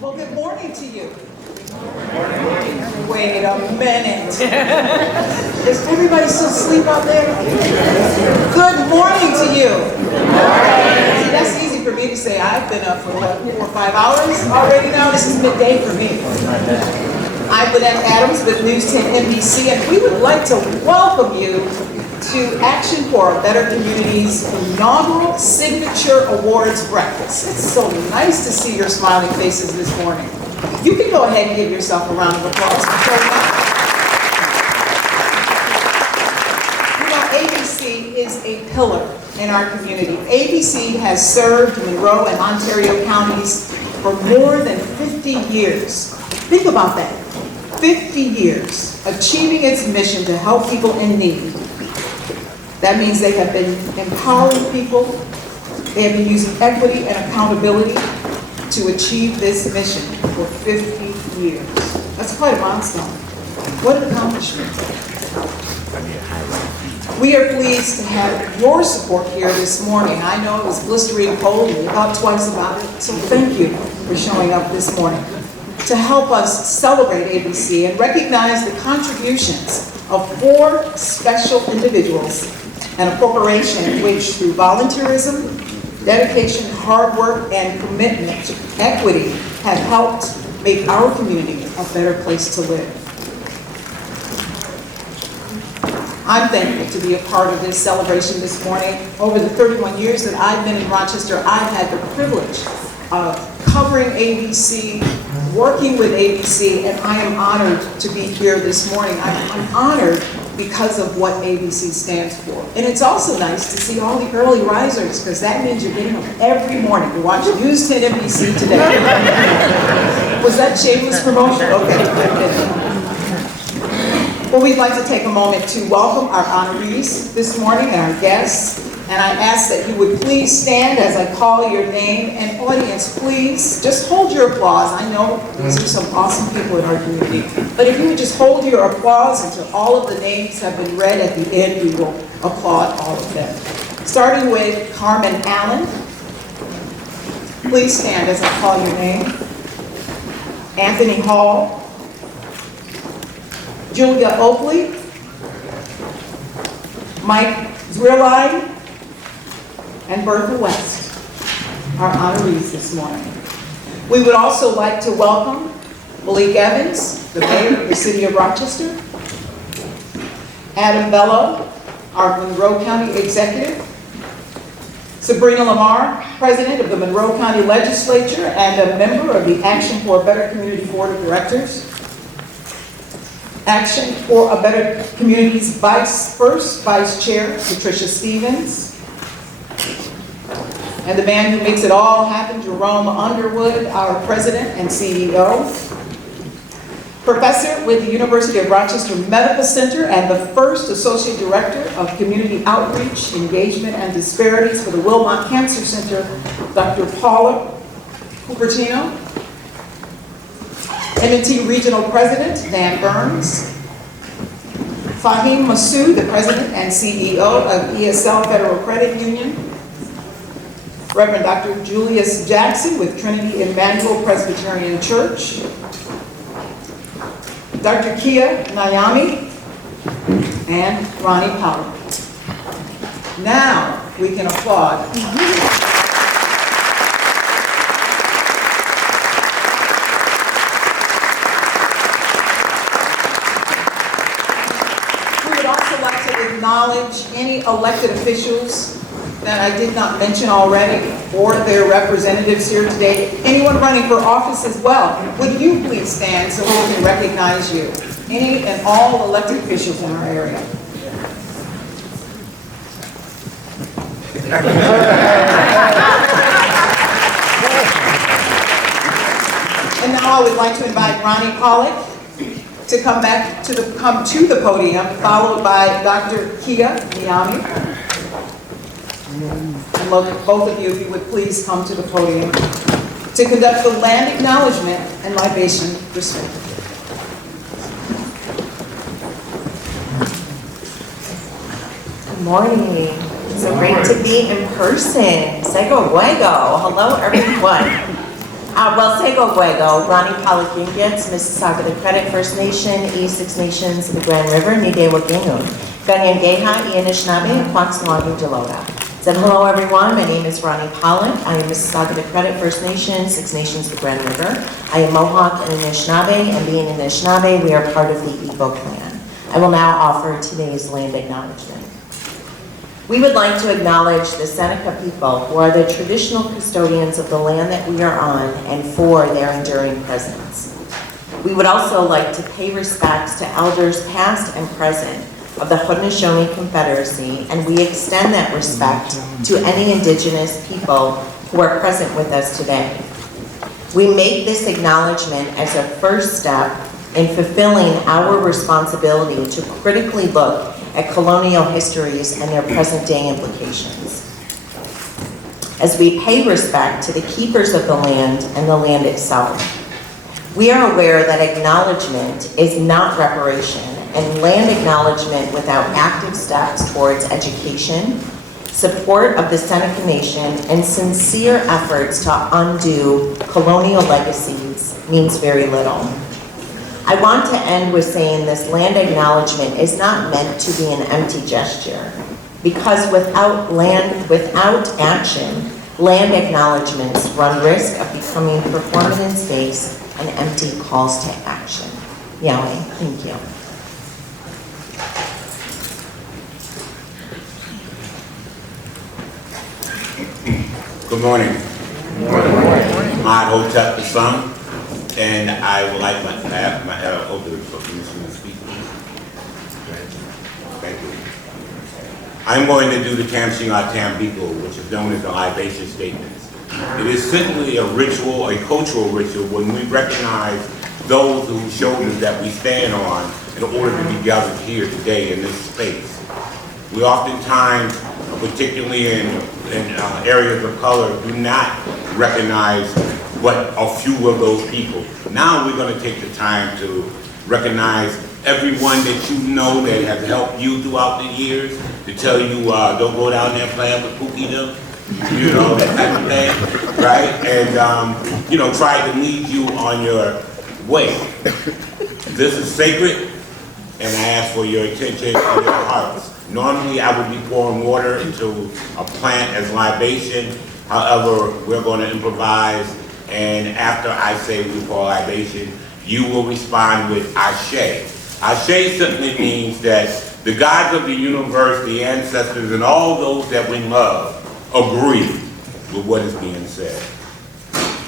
Well, good morning to you. Wait a minute. Is everybody still asleep out there? Good morning to you. See, that's easy for me to say. I've been up for what, 4 or 5 hours already now. This is midday for me. I'm Lynette Adams with News 10 NBC, and we would like to welcome you to Action for a Better Community's inaugural Signature Awards Breakfast. It's so nice to see your smiling faces this morning. You can go ahead and give yourself a round of applause for showing up. You know, ABC is a pillar in our community. ABC has served Monroe and Ontario counties for more than 50 years. Think about that. 50 years achieving its mission to help people in need. That means they have been empowering people. They have been using equity and accountability to achieve this mission for 50 years. That's quite a milestone. What an accomplishment. We are pleased to have your support here this morning. I know it was blistering cold and you thought twice about it, so thank you for showing up this morning to help us celebrate ABC and recognize the contributions of 4 special individuals and a corporation which, through volunteerism, dedication, hard work, and commitment to equity, have helped make our community a better place to live. I'm thankful to be a part of this celebration this morning. Over the 31 years that I've been in Rochester, I've had the privilege of covering ABC, working with ABC, and I am honored to be here this morning. I'm honored because of what ABC stands for. And it's also nice to see all the early risers, because that means you're getting up every morning to watch News 10 NBC today. Was that shameless promotion? Okay. Well, we'd like to take a moment to welcome our honorees this morning and our guests. And I ask that you would please stand as I call your name. And audience, please just hold your applause. I know these are some awesome people in our community. But if you would just hold your applause until all of the names have been read at the end, we will applaud all of them. Starting with Carmen Allen. Please stand as I call your name. Anthony Hall. Julia Oakley. Mike Zrilline. And Bertha West, our honorees this morning. We would also like to welcome Malik Evans, the mayor of the city of Rochester, Adam Bello, our Monroe County executive, Sabrina Lamar, president of the Monroe County Legislature and a member of the Action for a Better Community Board of Directors, Action for a Better Community's first vice chair, Patricia Stevens, and the man who makes it all happen, Jerome Underwood, our president and CEO. Professor with the University of Rochester Medical Center and the first associate director of community outreach, engagement, and disparities for the Wilmot Cancer Center, Dr. Paula Cupertino. M&T Regional President, Dan Burns. Fahim Massoud, the president and CEO of ESL Federal Credit Union. Reverend Dr. Julius Jackson with Trinity Emmanuel Presbyterian Church. Dr. Kia Nayami and Ronnie Powell. Now we can applaud. We would also like to acknowledge any elected officials that I did not mention already, or their representatives here today. Anyone running for office as well, would you please stand so we can recognize you? Any and all elected officials in our area. And now I would like to invite Ronnie Pollock to come to the podium, followed by Dr. Kia Nayami. And both of you, if you would please come to the podium to conduct the land acknowledgement and libation respectively. Good morning. So great to be in person. Sego Luego. Hello, everyone. Sego Guego, Ronnie Palakingits, Mississauga the Credit First Nation, E6 Nations of the Grand River, Nidewa Gingun, Ganyan Geha, Anishinaabe, and Quaxnawaga Delota. Said hello everyone, my name is Ronnie Pollock. I am Mississauga the Credit First Nation, 6 Nations of the Grand River. I am Mohawk and Anishinaabe, and being Anishinaabe, we are part of the Igbo clan. I will now offer today's land acknowledgement. We would like to acknowledge the Seneca people, who are the traditional custodians of the land that we are on and for their enduring presence. We would also like to pay respects to elders past and present of the Haudenosaunee Confederacy, and we extend that respect to any Indigenous people who are present with us today. We make this acknowledgement as a first step in fulfilling our responsibility to critically look at colonial histories and their present-day implications. As we pay respect to the keepers of the land and the land itself, we are aware that acknowledgement is not reparation, and land acknowledgement without active steps towards education, support of the Seneca Nation, and sincere efforts to undo colonial legacies means very little. I want to end with saying this land acknowledgement is not meant to be an empty gesture, because without action, land acknowledgements run risk of becoming performance-based and empty calls to action. Yahweh, thank you. Good morning. Good morning. I'm Hotep the Son, and I would like to have my elder permission to speak. Thank you. I'm going to do the Tamshinga Tambiko, which is known as the libation statements. It is simply a ritual, a cultural ritual, when we recognize those whose shoulders that we stand on in order to be gathered here today in this space. We oftentimes, particularly in areas of color, do not recognize but a few of those people. Now we're going to take the time to recognize everyone that you know that has helped you throughout the years, to tell you don't go down there and play up with Pookie them, you know, that type of thing, right? And, you know, try to lead you on your way. This is sacred, and I ask for your attention and your hearts. Normally, I would be pouring water into a plant as libation. However, we're going to improvise, and after I say we pour libation, you will respond with Ashe. Ashe simply means that the gods of the universe, the ancestors, and all those that we love agree with what is being said.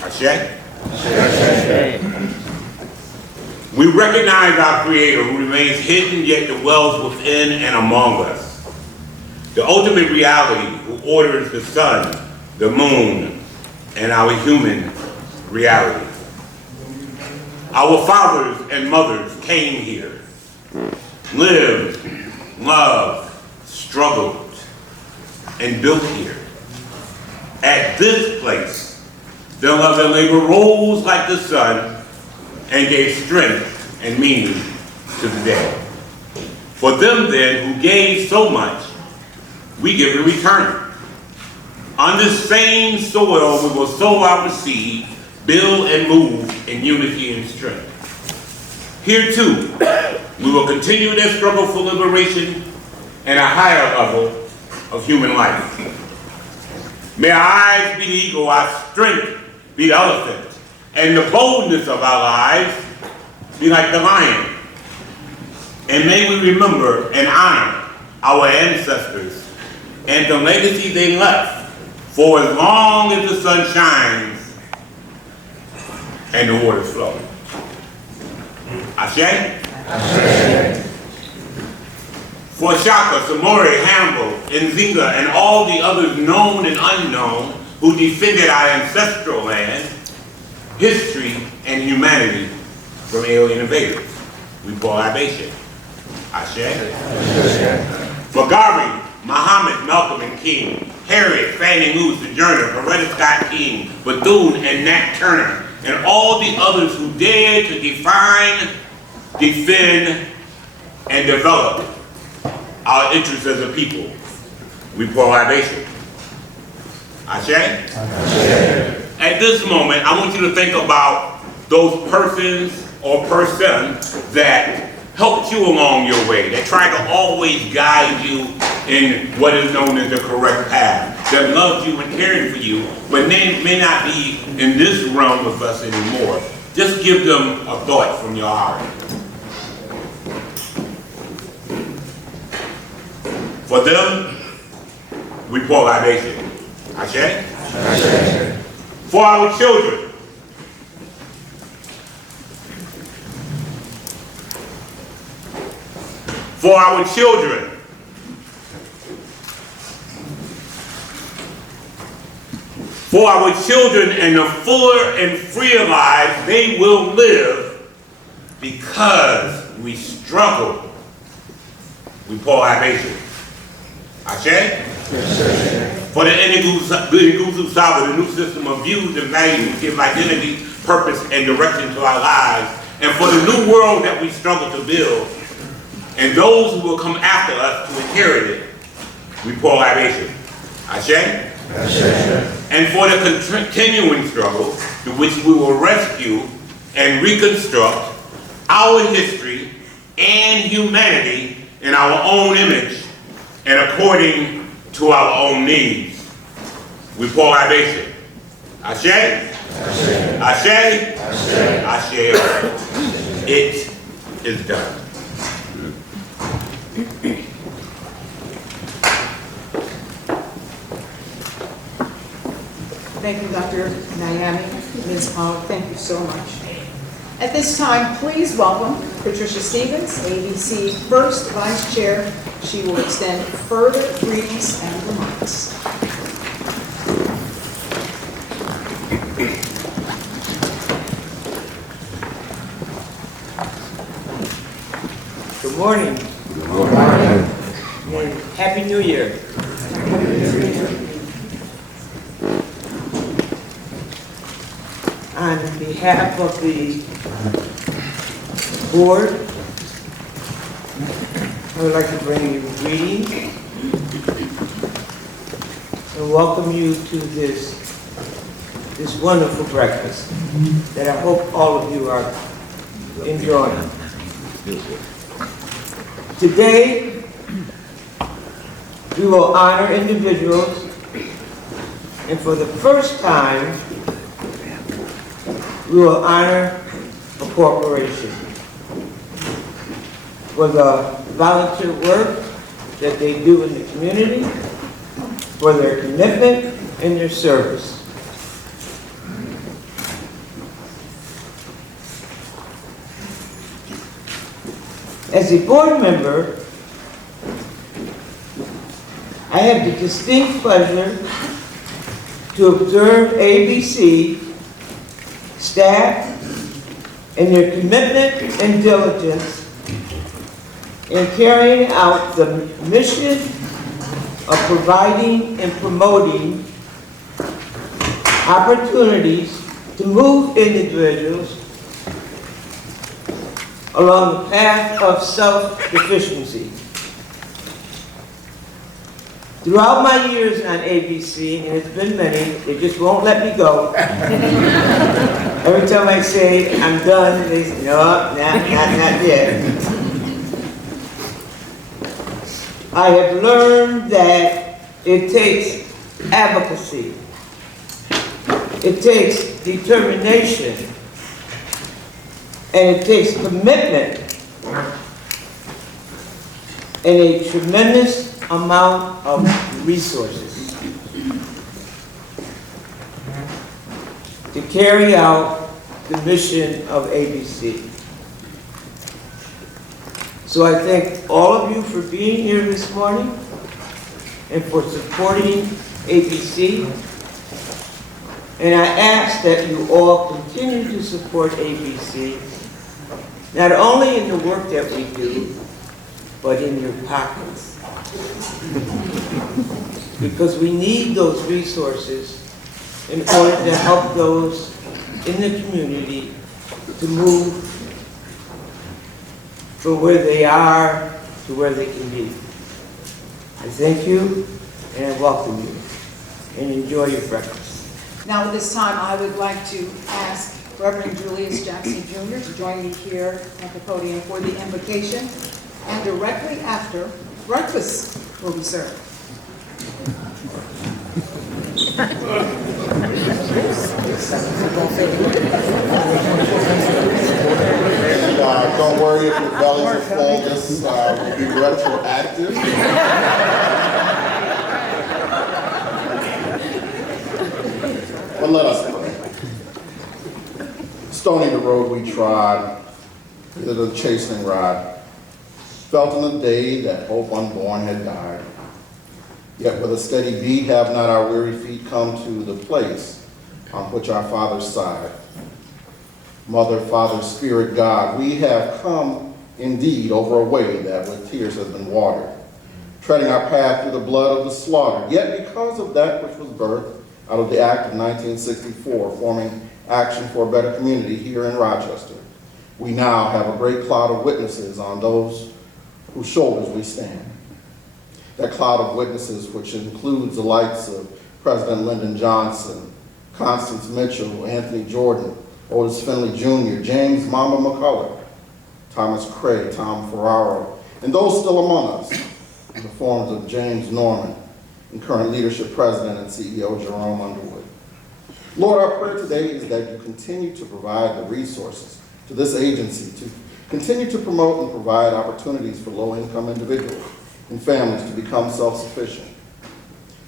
Ashe? Ashe. We recognize our Creator who remains hidden yet dwells within and among us. The ultimate reality who orders the sun, the moon, and our human reality. Our fathers and mothers came here, lived, loved, struggled, and built here. At this place, their love and labor rose like the sun and gave strength and meaning to the day. For them then, who gave so much, we give in return. On this same soil, we will sow our seed, build and move in unity and strength. Here too, we will continue their struggle for liberation and a higher level of human life. May our eyes be the eagle, our strength be the elephant, and the boldness of our lives be like the lion. And may we remember and honor our ancestors and the legacy they left for as long as the sun shines and the waters flow. Ashe? Ashe. For Shaka, Samori, Hamble, Nzinga, and all the others known and unknown who defended our ancestral land, history, and humanity from alien invaders, we pour libation. Ashe? Ashe. For Garvey, Muhammad, Malcolm, and King, Harriet, Fannie Lou, Sojourner, Coretta Scott King, Bethune, and Nat Turner, and all the others who dared to define, defend, and develop our interests as a people, we pour libation. Ashe? Ashe. at this moment, I want you to think about those persons or person that helped you along your way, that tried to always guide you in what is known as the correct path, that loved you and cared for you, but they may not be in this realm with us anymore. Just give them a thought from your heart. For them, we pour libation. Ashe? Ashe. For our children, for our children, for our children and the fuller and freer lives they will live because we struggle. We pour libation. Ashe? For the inclusive side of the new system of views and values give identity, purpose, and direction to our lives. And for the new world that we struggle to build, and those who will come after us to inherit it, we pour libation. Ashe? Ashe. And for the continuing struggle to which we will rescue and reconstruct our history and humanity in our own image and according to our own needs, we pour libation. Ashe? Ashe. Ashe? Ashe. Ashe. It is done. Thank you, Dr. Miami. Ms. Hogg, thank you so much. At this time, please welcome Patricia Stevens, ABC First Vice Chair. She will extend further greetings and remarks. Good morning. Good morning. And Happy New Year. On behalf of the board, I would like to bring you greetings and welcome you to this wonderful breakfast that I hope all of you are enjoying. Today, we will honor individuals, and for the first time, we will honor a corporation for the volunteer work that they do in the community, for their commitment and their service. As a board member, I have the distinct pleasure to observe ABC staff and their commitment and diligence in carrying out the mission of providing and promoting opportunities to move individuals along the path of self-sufficiency. Throughout my years on ABC, and it's been many, they just won't let me go. Every time I say I'm done, they say, no, not yet. I have learned that it takes advocacy, it takes determination, and it takes commitment and a tremendous amount of resources to carry out the mission of ABC. So I thank all of you for being here this morning and for supporting ABC. And I ask that you all continue to support ABC, not only in the work that we do, but in your pockets. Because we need those resources in order to help those in the community to move from where they are to where they can be. I thank you and I welcome you, and enjoy your breakfast. Now, at this time, I would like to ask Reverend Julius Jackson Jr. to join me here at the podium for the invocation, and directly after, breakfast will be served. And don't worry if your bellies are full, this will be retroactive. But let us pray. Stony the road we trod, thither the chastening rod, felt on the day that hope unborn had died. Yet with a steady beat have not our weary feet come to the place on which our fathers sighed. Mother, Father, Spirit, God, we have come indeed over a way that with tears has been watered, treading our path through the blood of the slaughter. Yet because of that which was birthed out of the Act of 1964, forming Action for a Better Community here in Rochester, we now have a great cloud of witnesses on those whose shoulders we stand. That cloud of witnesses, which includes the likes of President Lyndon Johnson, Constance Mitchell, Anthony Jordan, Otis Finley Jr., James Mama McCullough, Thomas Craig, Tom Ferraro, and those still among us in the forms of James Norman and current leadership president and CEO Jerome Underwood. Lord, our prayer today is that you continue to provide the resources to this agency to continue to promote and provide opportunities for low-income individuals and families to become self-sufficient.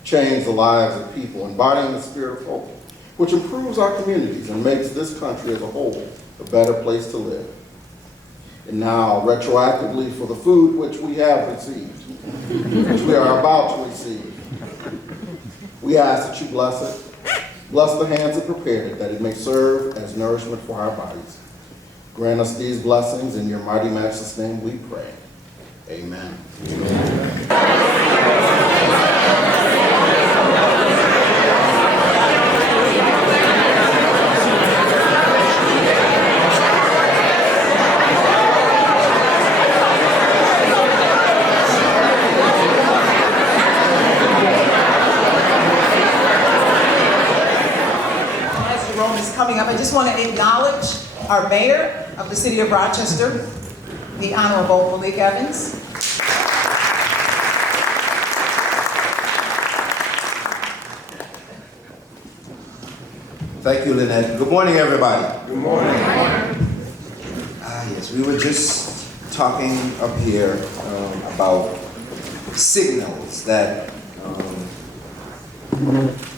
Change the lives of people, embodying the spirit of hope, which improves our communities and makes this country as a whole a better place to live. And now, retroactively, for the food which we have received, which we are about to receive, we ask that you bless it, bless the hands that prepared it, that it may serve as nourishment for our bodies. Grant us these blessings in your mighty Master's name we pray. Amen. As Jerome is coming up, I just want to acknowledge our mayor of the city of Rochester, the Honorable Malik Evans. Thank you, Lynette. Good morning, everybody. Good morning. Yes, we were just talking up here about signals that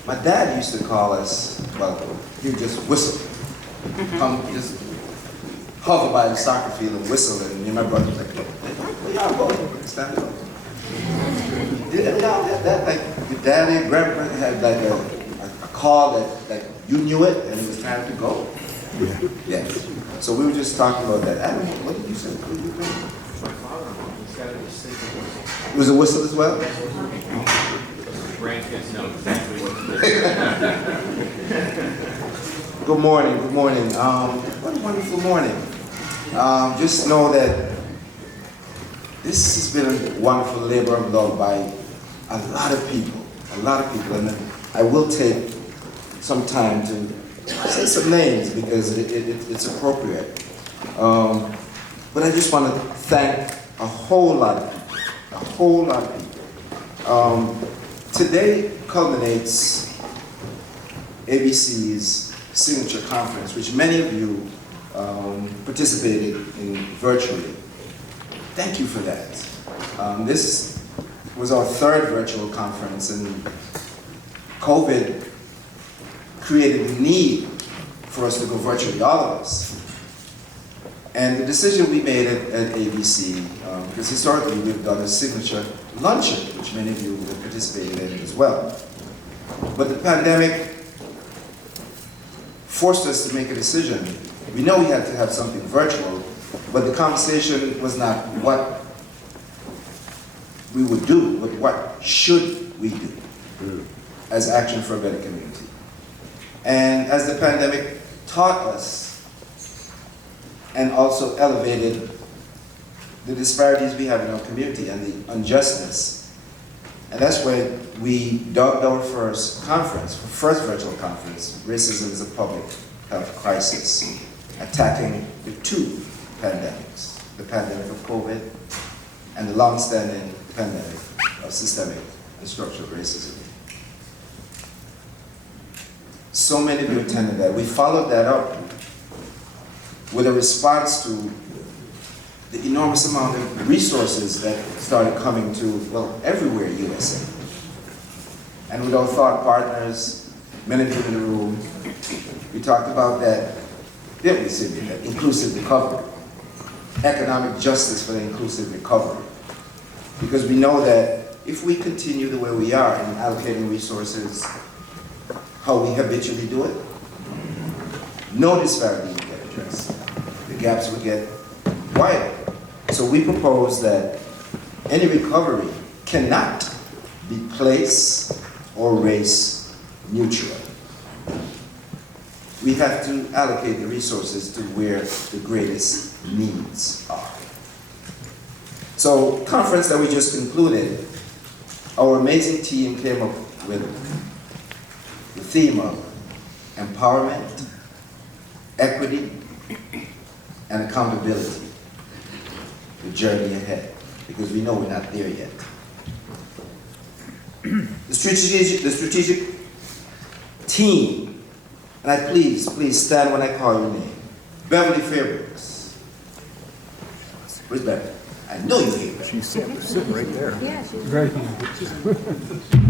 my dad used to call us, well, he would just whistle. Come, just hover by the soccer field and whistle, and me and my brother was like, where y'all going? Stand up. Did y'all have that? Like, your daddy and grandpa had like a call that you knew it and it was time to go? Yeah. So we were just talking about that. I don't know, what did you say? What did you think? It was a whistle as well? Grandkids know exactly what to do. Good morning, good morning. What a wonderful morning. Just know that this has been a wonderful labor of love by a lot of people, and I will take some time to say some names because it's appropriate. But I just want to thank a whole lot of people, today culminates ABC's signature conference, which many of you participated in virtually. Thank you for that. This was our third virtual conference, and COVID created the need for us to go virtually, all of us. And the decision we made at ABC, because historically we've done a signature luncheon, which many of you have participated in as well. But the pandemic forced us to make a decision. We know we had to have something virtual, but the conversation was not what we would do, but what should we do as Action for a Better Community. And as the pandemic taught us and also elevated the disparities we have in our community and the unjustness, And that's when we dubbed our first virtual conference, Racism is a Public Health Crisis, attacking the two pandemics, the pandemic of COVID and the long-standing pandemic of systemic and structural racism. So many of you attended that. We followed that up with a response to the enormous amount of resources that started coming to, well, everywhere USA. And with our thought partners, many of you in the room, we talked about that, didn't we, Sydney, that inclusive recovery, economic justice for the inclusive recovery. Because we know that if we continue the way we are in allocating resources, how we habitually do it, no disparity will get addressed. The gaps will get wider. So we propose that any recovery cannot be place or race neutral. We have to allocate the resources to where the greatest needs are. So, conference that we just concluded, our amazing team came up with the theme of empowerment, equity, and accountability. The journey ahead, because we know we're not there yet. The strategic team, and I please stand when I call your name. Beverly Fairbrooks. Where's Beverly? I know you're here. She's sitting right there. Yeah, she's Right.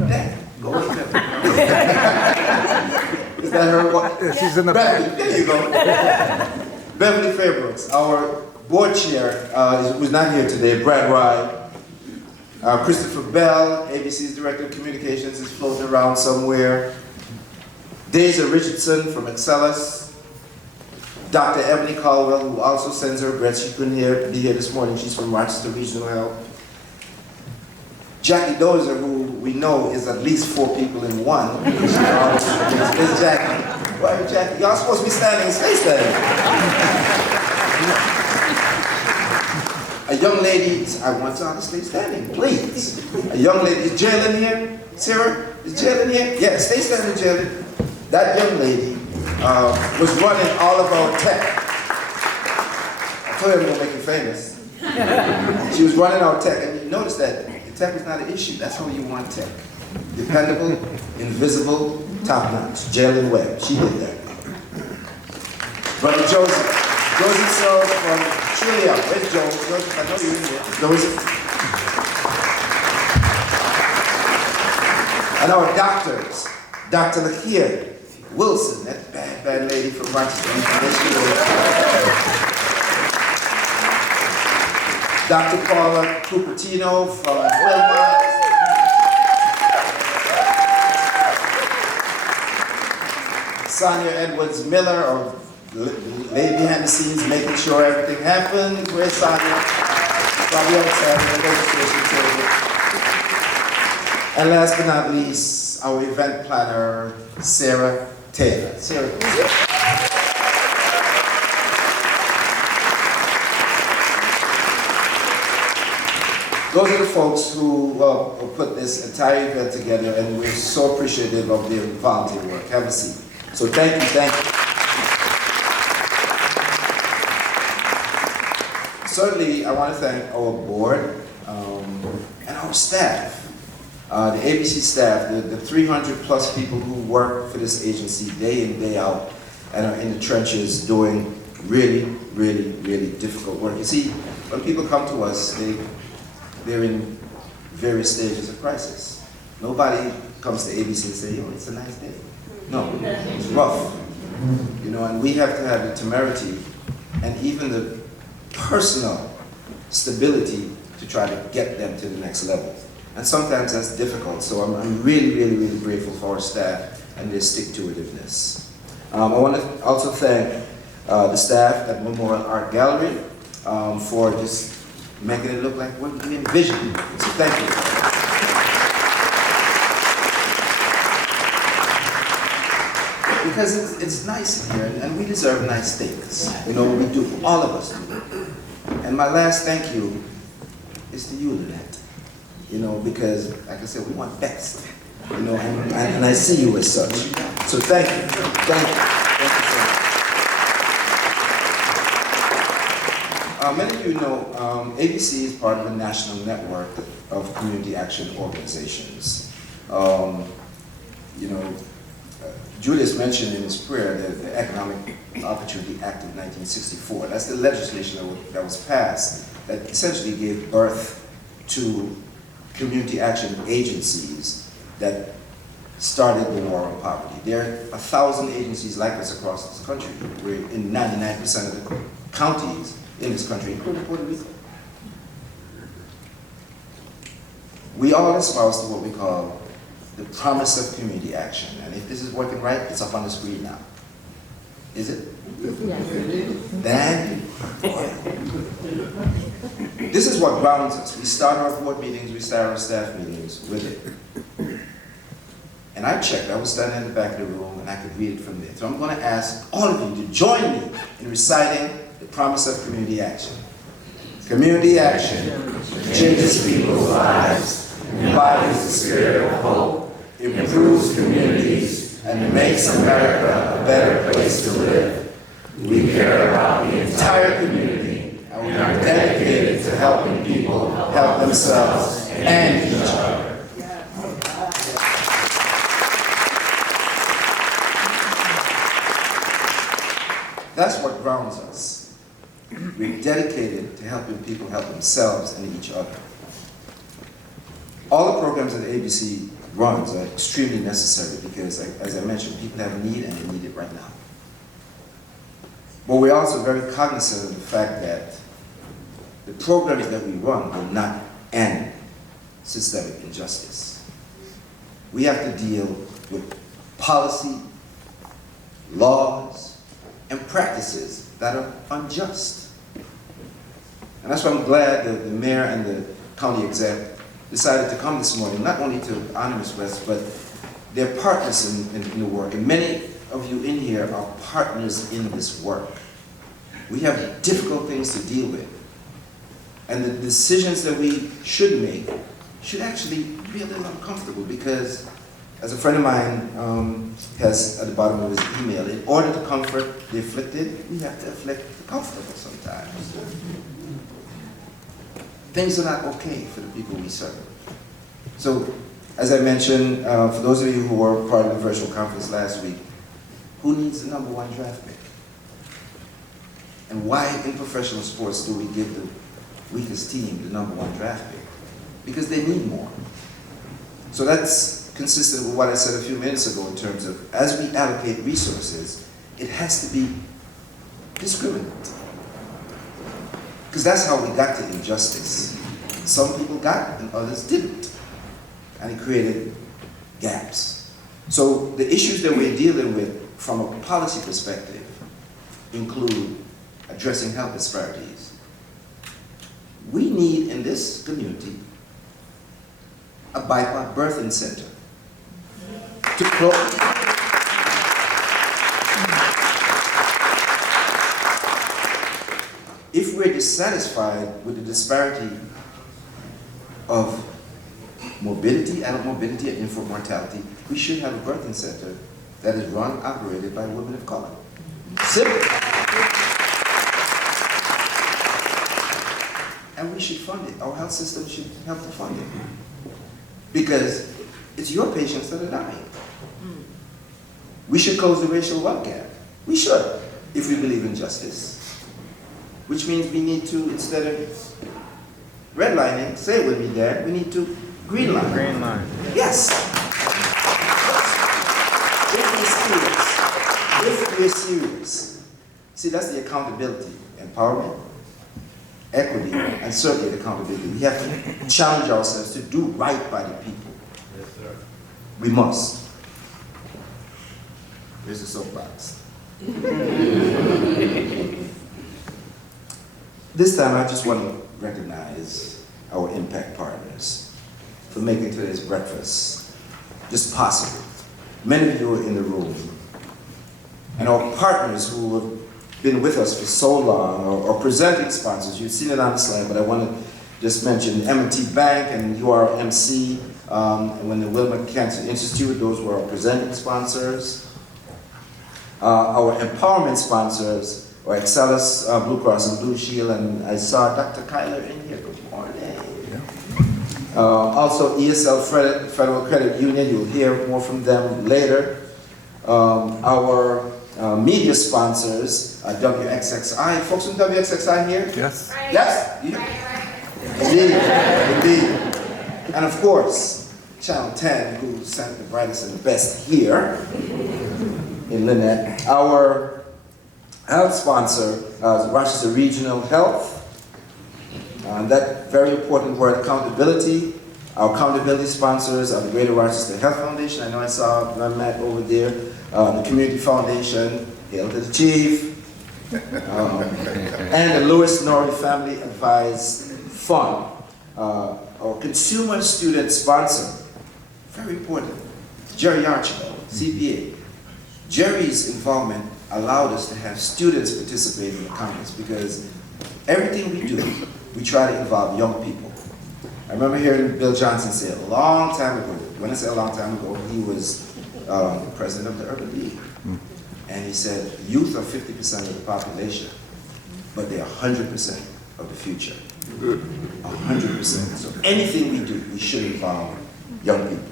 Dang, go away, Beverly. Is that her? She's in the Beverly, there you go. Beverly Fairbrooks, our board chair, who's not here today, Brad Rye. Christopher Bell, ABC's Director of Communications, is floating around somewhere. Deja Richardson from Excellus. Dr. Ebony Caldwell, who also sends her regrets she couldn't be here this morning. She's from Rochester Regional Health. Jackie Dozer, who we know is at least 4 people in one. Miss Jackie. Why, Jackie? Y'all supposed to be standing, stay standing. A young lady, I want y'all to stay standing, please. A young lady, is Jalen here? Sarah, is Jalen here? Yeah, stay standing, Jalen. That young lady was running all of our tech. I told her I'm gonna make you famous. She was running our tech, and you notice that the tech is not an issue. That's how you want tech. Dependable, invisible, top-notch. Jalen Webb, she did that. Brother Joseph Searles from Trillia. Where's Joseph? Joseph, I know you're in here. Joseph. And our doctors, Dr. Lakia Wilson, that bad lady from Rochester. Dr. Paula Cupertino from Wilmot. Sonia Edwards Miller, or lady behind the scenes making sure everything happens. Where's Sonia? Probably outside the registration table. And last but not least, our event planner, Sarah Taylor. Sarah. Those are the folks who put this entire event together, and we're so appreciative of their volunteer work. Have a seat. So thank you. Certainly, I want to thank our board and our staff. The ABC staff, the 300 plus people who work for this agency day in, day out, and are in the trenches doing really difficult work. You see, when people come to us, they're in various stages of crisis. Nobody comes to ABC and say, "Oh, it's a nice day." No, it's rough. You know, and we have to have the temerity and even the personal stability to try to get them to the next level. And sometimes that's difficult, so I'm really grateful for our staff and their stick-to-itiveness. I want to also thank the staff at Memorial Art Gallery for just making it look like what we envisioned. So thank you. Because it's nice in here, and we deserve nice things. You know, we do, all of us do. And my last thank you is to you, Lynette. you know, because, like I said, we want best, you know, and I see you as such. So thank you, thank you. Thank you so much. Many of you know, ABC is part of a national network of community action organizations. You know, Julius mentioned in his prayer the Economic Opportunity Act of 1964. That's the legislation that was passed that essentially gave birth to community action agencies that started the war on poverty. There are 1,000 agencies like this across this country. We're in 99% of the counties in this country, including Puerto Rico. We all espouse to what we call the promise of community action. And if this is working right, it's up on the screen now. Is it? Yes. Then, this is what grounds us. We start our board meetings, we start our staff meetings with it. And I checked, I was standing in the back of the room and I could read it from there. So I'm going to ask all of you to join me in reciting the promise of community action. Community action changes people's lives, embodies the spirit of hope, improves communities, and makes America a better place to live. We care about the entire community, and we are dedicated to helping people help themselves and each other. That's what grounds us. We're dedicated to helping people help themselves and each other. All the programs that ABC runs are extremely necessary because, as I mentioned, people have a need and they need it right now. But we're also very cognizant of the fact that the programs that we run will not end systemic injustice. We have to deal with policy, laws, and practices that are unjust. And that's why I'm glad that the mayor and the county exec decided to come this morning, not only to honor Ms. West, but they're partners in the work. And many of you in here are partners in this work. We have difficult things to deal with. And the decisions that we should make should actually be a little uncomfortable because, as a friend of mine has at the bottom of his email, in order to comfort the afflicted, we have to afflict the comfortable sometimes. Things are not okay for the people we serve. So, as I mentioned, for those of you who were part of the virtual conference last week, who needs the #1 draft pick? And why in professional sports do we give the weakest team the #1 draft pick? Because they need more. So that's consistent with what I said a few minutes ago in terms of, as we allocate resources, it has to be discriminate. Because that's how we got to injustice. Some people got and others didn't. And it created gaps. So the issues that we're dealing with from a policy perspective include addressing health disparities. We need in this community a BIPOC birthing center to close. If we're dissatisfied with the disparity of morbidity, adult morbidity, and infant mortality, we should have a birthing center that is run, operated by women of color. Simple. And we should fund it. Our health system should help to fund it. Because it's your patients that are dying. We should close the racial wealth gap. We should, if we believe in justice. Which means we need to, instead of redlining, say it with me, Dad, we need to green line. Green line. Yes. If we're serious, see, that's the accountability, empowerment, equity, and certainly accountability. We have to challenge ourselves to do right by the people. Yes, sir. We must. Here's the soapbox. This time, I just want to recognize our impact partners for making today's breakfast just possible. Many of you are in the room, and our partners who have been with us for so long, or presenting sponsors. You've seen it on the slide, but I want to just mentioned M&T Bank and URMC, and when the Wilmot Cancer Institute, those were our presenting sponsors. Our empowerment sponsors were Excellus, Blue Cross and Blue Shield, and I saw Dr. Kyler in here. Good morning. Also ESL Federal Credit Union, you'll hear more from them later. Our media sponsors, WXXI. Folks from WXXI here? Yes. Yes? Indeed. And of course, Channel 10, who sent the brightest and the best here in Lynette. Our health sponsor is Rochester Regional Health. That very important word, accountability. Our accountability sponsors are the Greater Rochester Health Foundation. I know I saw Matt over there. The Community Foundation, hail to the chief. And the Lewis Norrie Family Advised Fund. Our consumer student sponsor, very important, Jerry Archibald, CPA. Jerry's involvement allowed us to have students participate in the conference because everything we do, we try to involve young people. I remember hearing Bill Johnson say a long time ago, when I say a long time ago, he was the president of the Urban League. And he said, youth are 50% of the population, but they're 100% of the future. 100%. So anything we do, we should involve young people.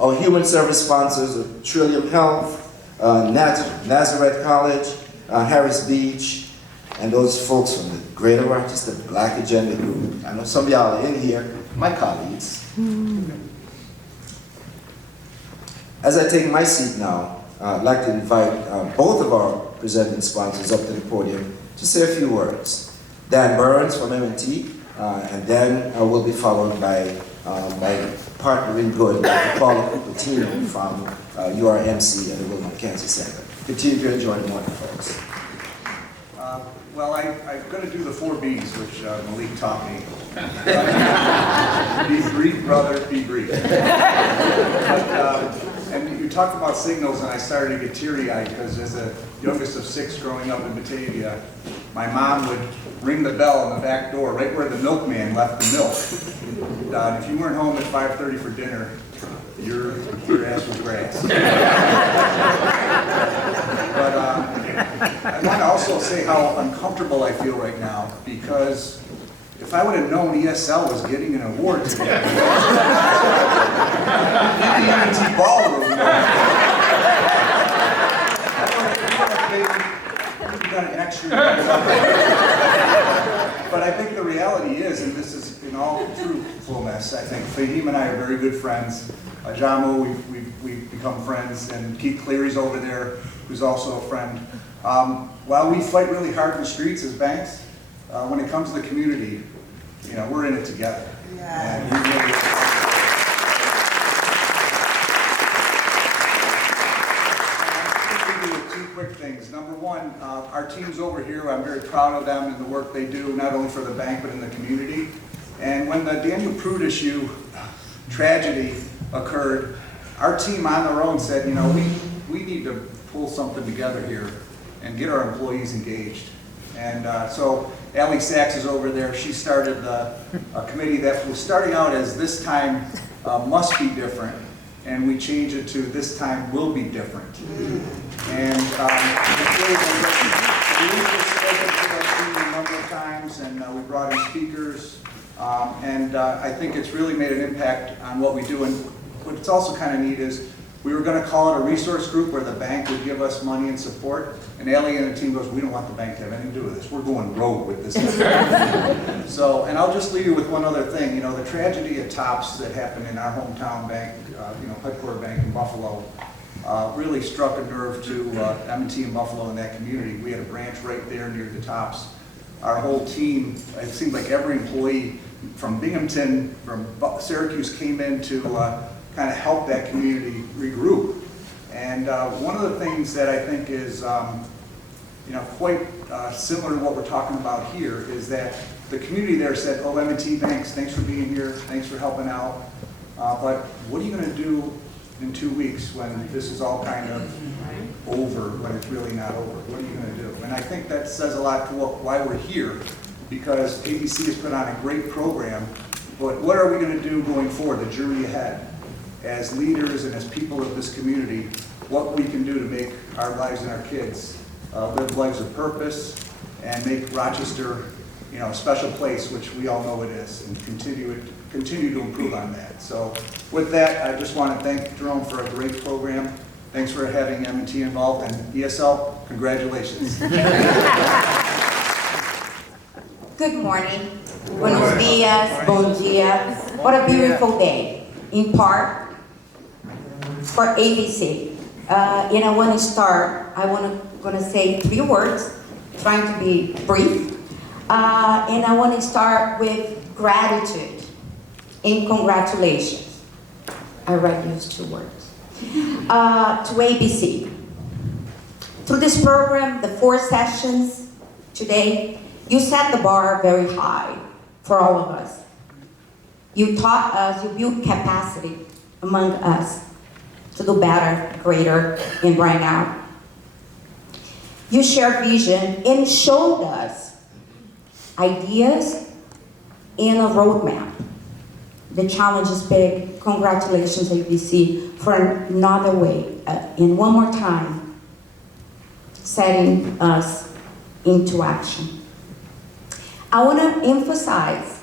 Our human service sponsors are Trillium Health, Nazareth College, Harris Beach, and those folks from the Greater Rochester Black Agenda Group. I know some of y'all are in here, my colleagues. As I take my seat now, I'd like to invite both of our presenting sponsors up to the podium to say a few words. Dan Burns from M&T, and then we'll be followed by my partner in good, Paula Cupertino from URMC and the Wilmot Cancer Center. Continue to enjoy the morning, folks. Well, I'm going to do the 4 B's, which Malik taught me. Be brief, brother, be brief. And you talked about signals, and I started to get teary-eyed because as the youngest of 6 growing up in Batavia, my mom would ring the bell on the back door, right where the milkman left the milk. If you weren't home at 5:30 for dinner, your ass was grass. But I want to also say how uncomfortable I feel right now, because if I would have known ESL was getting an award today, the EMT ballroom. We've done it next year. But I think the reality is, and this is in all truthfulness, I think Fahim and I are very good friends. Jamu, we've become friends, and Keith Cleary's over there, who's also a friend. While we fight really hard in the streets as banks, when it comes to the community, you know, we're in it together. Yeah. And we really, I'm going to do 2 quick things. Number one, our team's over here. I'm very proud of them and the work they do, not only for the bank, but in the community. And when the Daniel Prude issue tragedy occurred, our team on their own said, you know, we need to pull something together here and get our employees engaged. And so Allie Sachs is over there. She started a committee that was starting out as this time must be different, and we changed it to this time will be different. And we've spoken to our team a number of times, and we brought in speakers, and I think it's really made an impact on what we do. And what's also kind of neat is we were going to call it a resource group where the bank would give us money and support. And Ellie and the team goes, we don't want the bank to have anything to do with this. We're going rogue with this. So, and I'll just leave you with one other thing. You know, the tragedy at Tops that happened in our hometown bank, you know, headquarter bank in Buffalo, really struck a nerve to M&T in Buffalo and that community. We had a branch right there near the Tops. Our whole team, it seemed like every employee from Binghamton, from Syracuse came in to kind of help that community regroup. And one of the things that I think is you know, quite similar to what we're talking about here is that the community there said, oh, M&T, thanks for being here, thanks for helping out, but what are you going to do in 2 weeks when this is all kind of over, when it's really not over? What are you going to do? And I think that says a lot to why we're here, because ABC has put on a great program, but what are we going to do going forward, the journey ahead, as leaders and as people of this community, what we can do to make our lives and our kids live lives of purpose and make Rochester, a special place, which we all know it is, and continue to improve on that. So with that, I just want to thank Jerome for a great program. Thanks for having M&T involved, and ESL, congratulations. Good morning. Buenos dias, bom dia. What a beautiful day, in part, for ABC. And I want to start, I'm going to say 3 words, trying to be brief. And I want to start with gratitude and congratulations. I already used 2 words. To ABC. Through this program, the 4 sessions today, you set the bar very high for all of us. You taught us, you built capacity among us to do better, greater, and right now. You shared vision and showed us ideas and a roadmap. The challenge is big. Congratulations, ABC, for another way, and one more time, setting us into action. I want to emphasize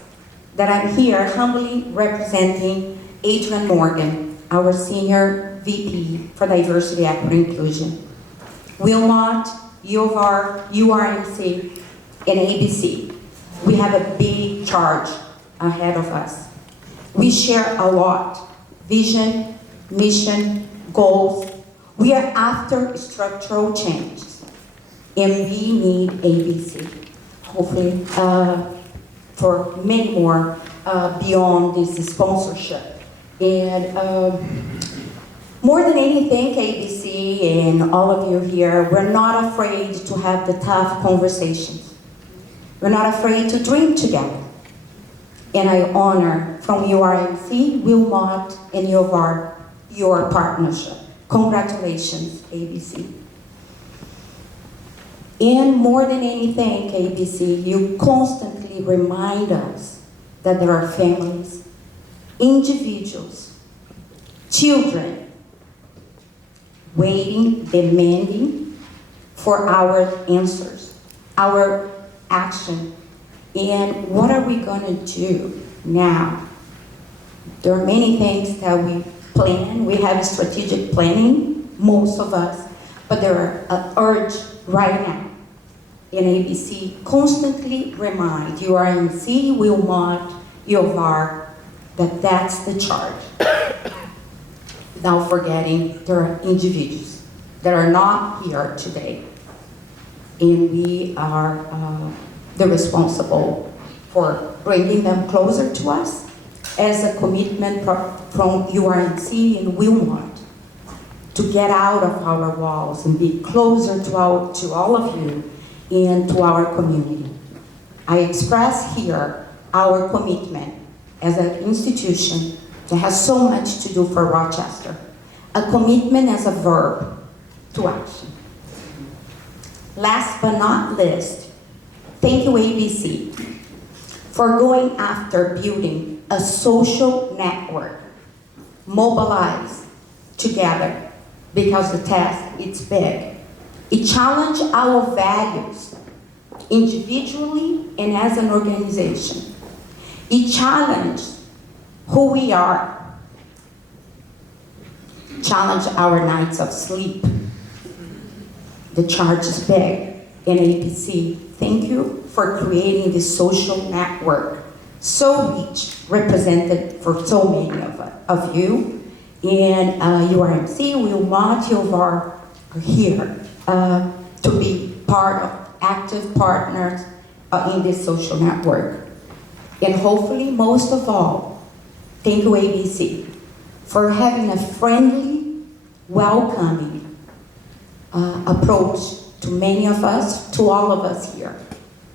that I'm here humbly representing Adrian Morgan, our Senior VP for Diversity, Equity, and Inclusion. Wilmot, U of R, URMC, and ABC. We have a big charge ahead of us. We share a lot, vision, mission, goals. We are after structural changes, and we need ABC, hopefully, for many more beyond this sponsorship. And more than anything, ABC and all of you here, we're not afraid to have the tough conversations. We're not afraid to dream together. And I honor from URMC, Wilmot, and U of R, your partnership. Congratulations, ABC. And more than anything, ABC, you constantly remind us that there are families, individuals, children, waiting, demanding for our answers, our action. And what are we going to do now? There are many things that we plan. We have strategic planning, most of us, but there are an urge right now. And ABC constantly remind URMC, Wilmot, U of R, that that's the charge. Without forgetting, there are individuals that are not here today. And we are the responsible for bringing them closer to us as a commitment from URMC and Wilmot to get out of our walls and be closer to all of you and to our community. I express here our commitment as an institution that has so much to do for Rochester. A commitment as a verb to action. Last but not least, thank you, ABC, for going after building a social network, mobilize together, because the task is big. It challenged our values, individually and as an organization. It challenged who we are, challenged our nights of sleep. The charge is big. And ABC, thank you for creating this social network, so rich, represented for so many of you. And URMC, Wilmot, U of R are here to be part of active partners in this social network. And hopefully, most of all, thank you, ABC, for having a friendly, welcoming approach to many of us, to all of us here.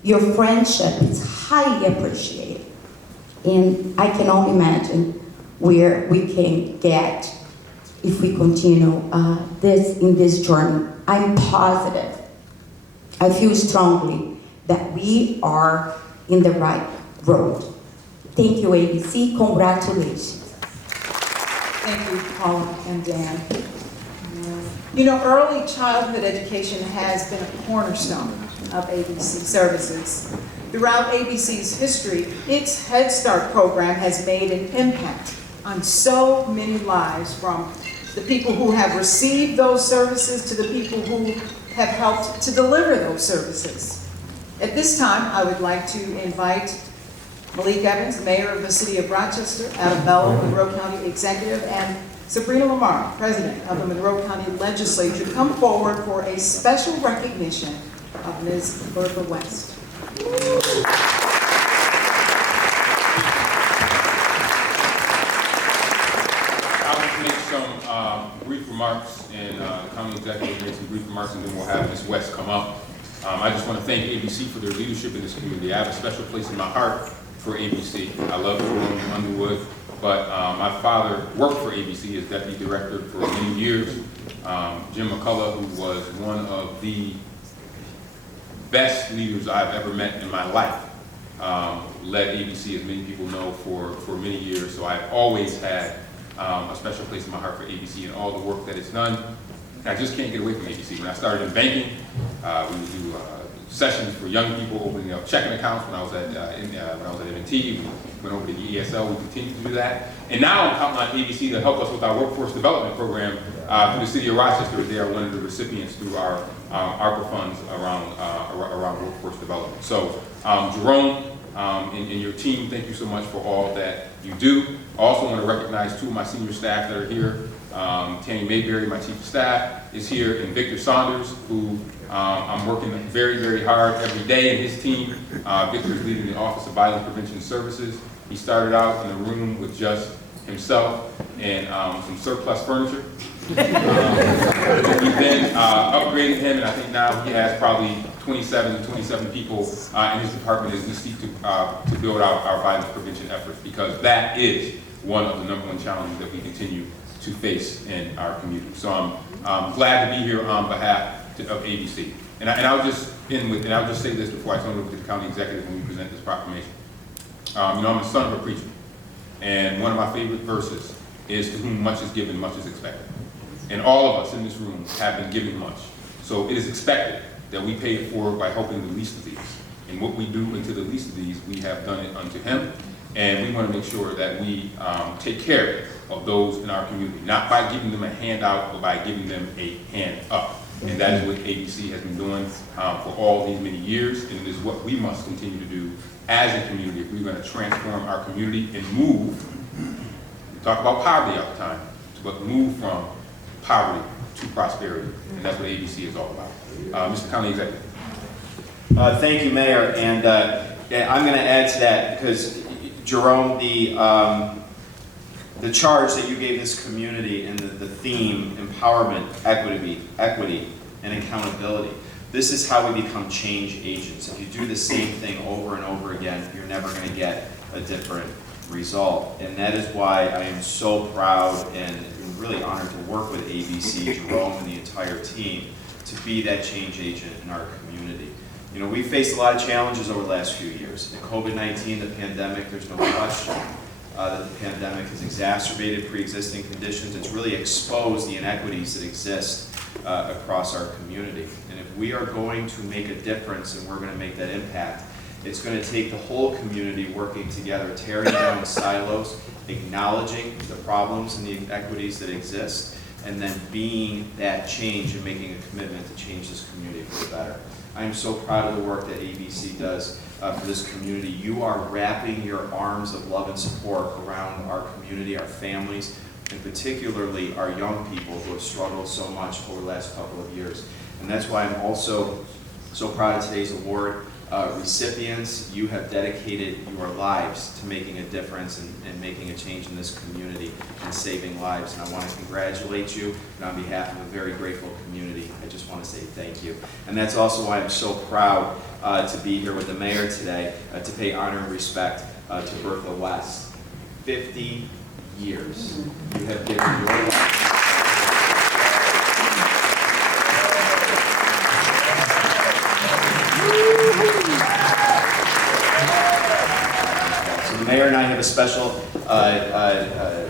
Your friendship is highly appreciated. And I can only imagine where we can get if we continue in this journey. I'm positive, I feel strongly that we are in the right road. Thank you, ABC. Congratulations. Thank you, Paula and Dan. You know, early childhood education has been a cornerstone of ABC services. Throughout ABC's history, its Head Start program has made an impact on so many lives, from the people who have received those services to the people who have helped to deliver those services. At this time, I would like to invite Malik Evans, Mayor of the City of Rochester, Adam Bello, Monroe County Executive, and Sabrina Lamar, President of the Monroe County Legislature, come forward for a special recognition of Ms. Bertha West. I will make some brief remarks, and the county executive will make some brief remarks, and then we'll have Ms. West come up. I just want to thank ABC for their leadership in this community. I have a special place in my heart for ABC. I love Jerome Underwood, but my father worked for ABC as deputy director for many years. Jim McCullough, who was one of the best leaders I've ever met in my life, led ABC, as many people know, for many years. So I've always had a special place in my heart for ABC and all the work that it's done. I just can't get away from ABC. When I started in banking, we would do sessions for young people, opening up checking accounts. When I was at M&T, we went over to ESL. We continue to do that. And now I'm counting on ABC to help us with our workforce development program through the City of Rochester. They are one of the recipients through our ARPA funds around workforce development. So Jerome and your team, thank you so much for all that you do. I also want to recognize two of my senior staff that are here. Tammy Mayberry, my chief of staff, is here, and Victor Saunders, who I'm working very, very hard every day, and his team. Victor is leading the Office of Violence Prevention Services. He started out in a room with just himself and some surplus furniture. We then upgraded him, and I think now he has probably 27 people in his department as we seek to build out our violence prevention efforts, because that is one of the #1 challenges that we continue to face in our community. So I'm glad to be here on behalf of ABC. And I'll just end with, and I'll just say this before I turn it over to the county executive when we present this proclamation. You know, I'm the son of a preacher, and one of my favorite verses is, "To whom much is given, much is expected." And all of us in this room have been given much. So it is expected that we pay it forward by helping the least of these. And what we do unto the least of these, we have done it unto him. And we want to make sure that we take care of those in our community, not by giving them a handout, but by giving them a hand up. And that is what ABC has been doing for all these many years, and it is what we must continue to do as a community if we're going to transform our community and move. We talk about poverty all the time, but move from poverty to prosperity, and that's what ABC is all about. Mr. County Executive. Thank you, Mayor, and I'm going to add to that because, Jerome, the charge that you gave this community and the theme, empowerment, equity, and accountability. This is how we become change agents. If you do the same thing over and over again, you're never going to get a different result. And that is why I am so proud and really honored to work with ABC, Jerome, and the entire team to be that change agent in our community. You know, we've faced a lot of challenges over the last few years. The COVID-19, the pandemic, there's no question that the pandemic has exacerbated pre-existing conditions. It's really exposed the inequities that exist across our community. And if we are going to make a difference and we're going to make that impact, it's going to take the whole community working together, tearing down the silos, acknowledging the problems and the inequities that exist, and then being that change and making a commitment to change this community for the better. I am so proud of the work that ABC does for this community. You are wrapping your arms of love and support around our community, our families, and particularly our young people who have struggled so much over the last couple of years. And that's why I'm also so proud of today's award recipients. You have dedicated your lives to making a difference and making a change in this community and saving lives. And I want to congratulate you, and on behalf of a very grateful community, I just want to say thank you. And that's also why I'm so proud to be here with the mayor today to pay honor and respect to Bertha West. 50 years you have given your life. The mayor and I have a special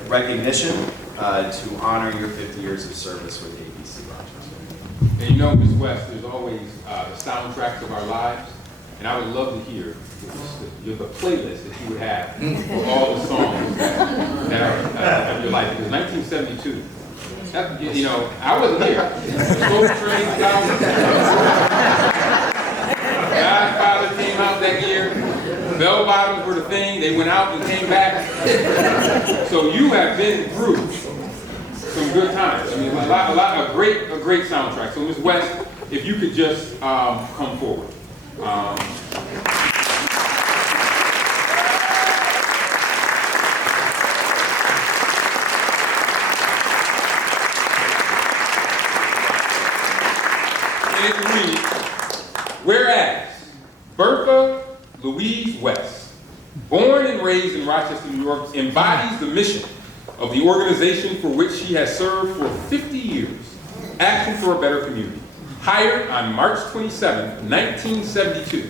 recognition to honor your 50 years of service with ABC Rochester. And you know, Ms. West, there's always the soundtracks of our lives, and I would love to hear the playlist that you would have for all the songs that are of your life. Because 1972, that, you know, I wasn't here. Soul Train, Godfather came out that year. Bell bottoms were the thing. They went out and came back. So you have been through some good times. I mean, a great soundtrack. So Ms. West, if you could just come forward. And it reads, whereas Bertha Louise West, born and raised in Rochester, New York, embodies the mission of the organization for which she has served for 50 years, Action for a Better Community. Hired on March 27, 1972.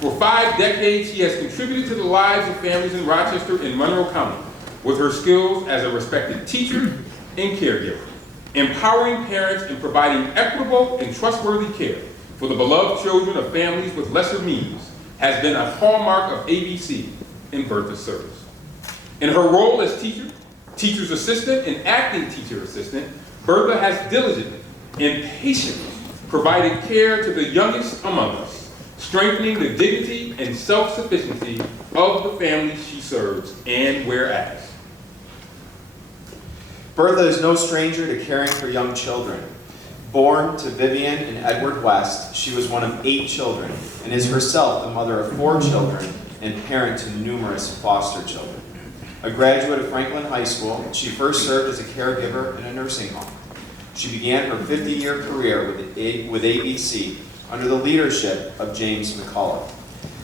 For 5 decades, she has contributed to the lives of families in Rochester and Monroe County with her skills as a respected teacher and caregiver, empowering parents and providing equitable and trustworthy care for the beloved children of families with lesser means has been a hallmark of ABC in Bertha's service. In her role as teacher, teacher's assistant, and acting teacher assistant, Bertha has diligently and patiently provided care to the youngest among us, strengthening the dignity and self-sufficiency of the families she serves. And whereas Bertha is no stranger to caring for young children. Born to Vivian and Edward West, she was one of 8 children and is herself the mother of 4 children and parent to numerous foster children. A graduate of Franklin High School, she first served as a caregiver in a nursing home. She began her 50-year career with ABC under the leadership of James McCullough.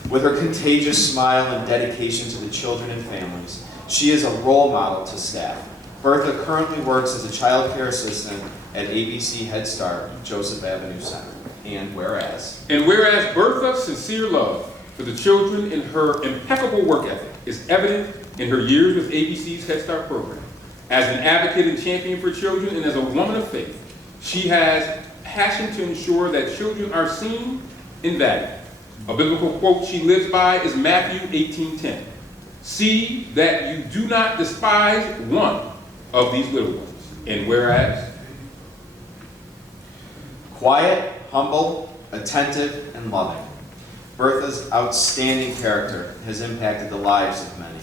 With her contagious smile and dedication to the children and families, she is a role model to staff. Bertha currently works as a child care assistant at ABC Head Start, Joseph Avenue Center. And whereas Bertha's sincere love for the children and her impeccable work ethic is evident in her years with ABC's Head Start program. As an advocate and champion for children and as a woman of faith, she has passion to ensure that children are seen and valued. A biblical quote she lives by is Matthew 18:10. See that you do not despise one of these little ones. And whereas quiet, humble, attentive, and loving, Bertha's outstanding character has impacted the lives of many.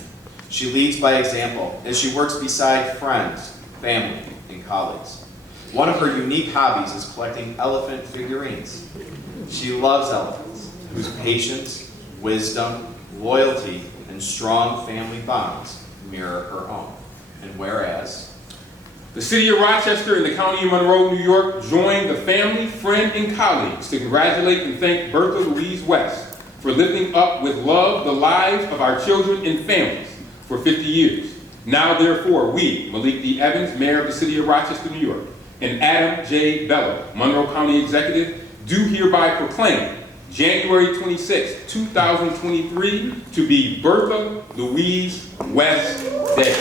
She leads by example as she works beside friends, family, and colleagues. One of her unique hobbies is collecting elephant figurines. She loves elephants, whose patience, wisdom, loyalty, and strong family bonds mirror her own. And whereas the city of Rochester and the county of Monroe, New York, join the family, friend, and colleagues to congratulate and thank Bertha Louise West for lifting up with love the lives of our children and families for 50 years. Now, therefore, we, Malik D. Evans, Mayor of the City of Rochester, New York, and Adam J. Bello, Monroe County Executive, do hereby proclaim January 26, 2023 to be Bertha Louise West Day.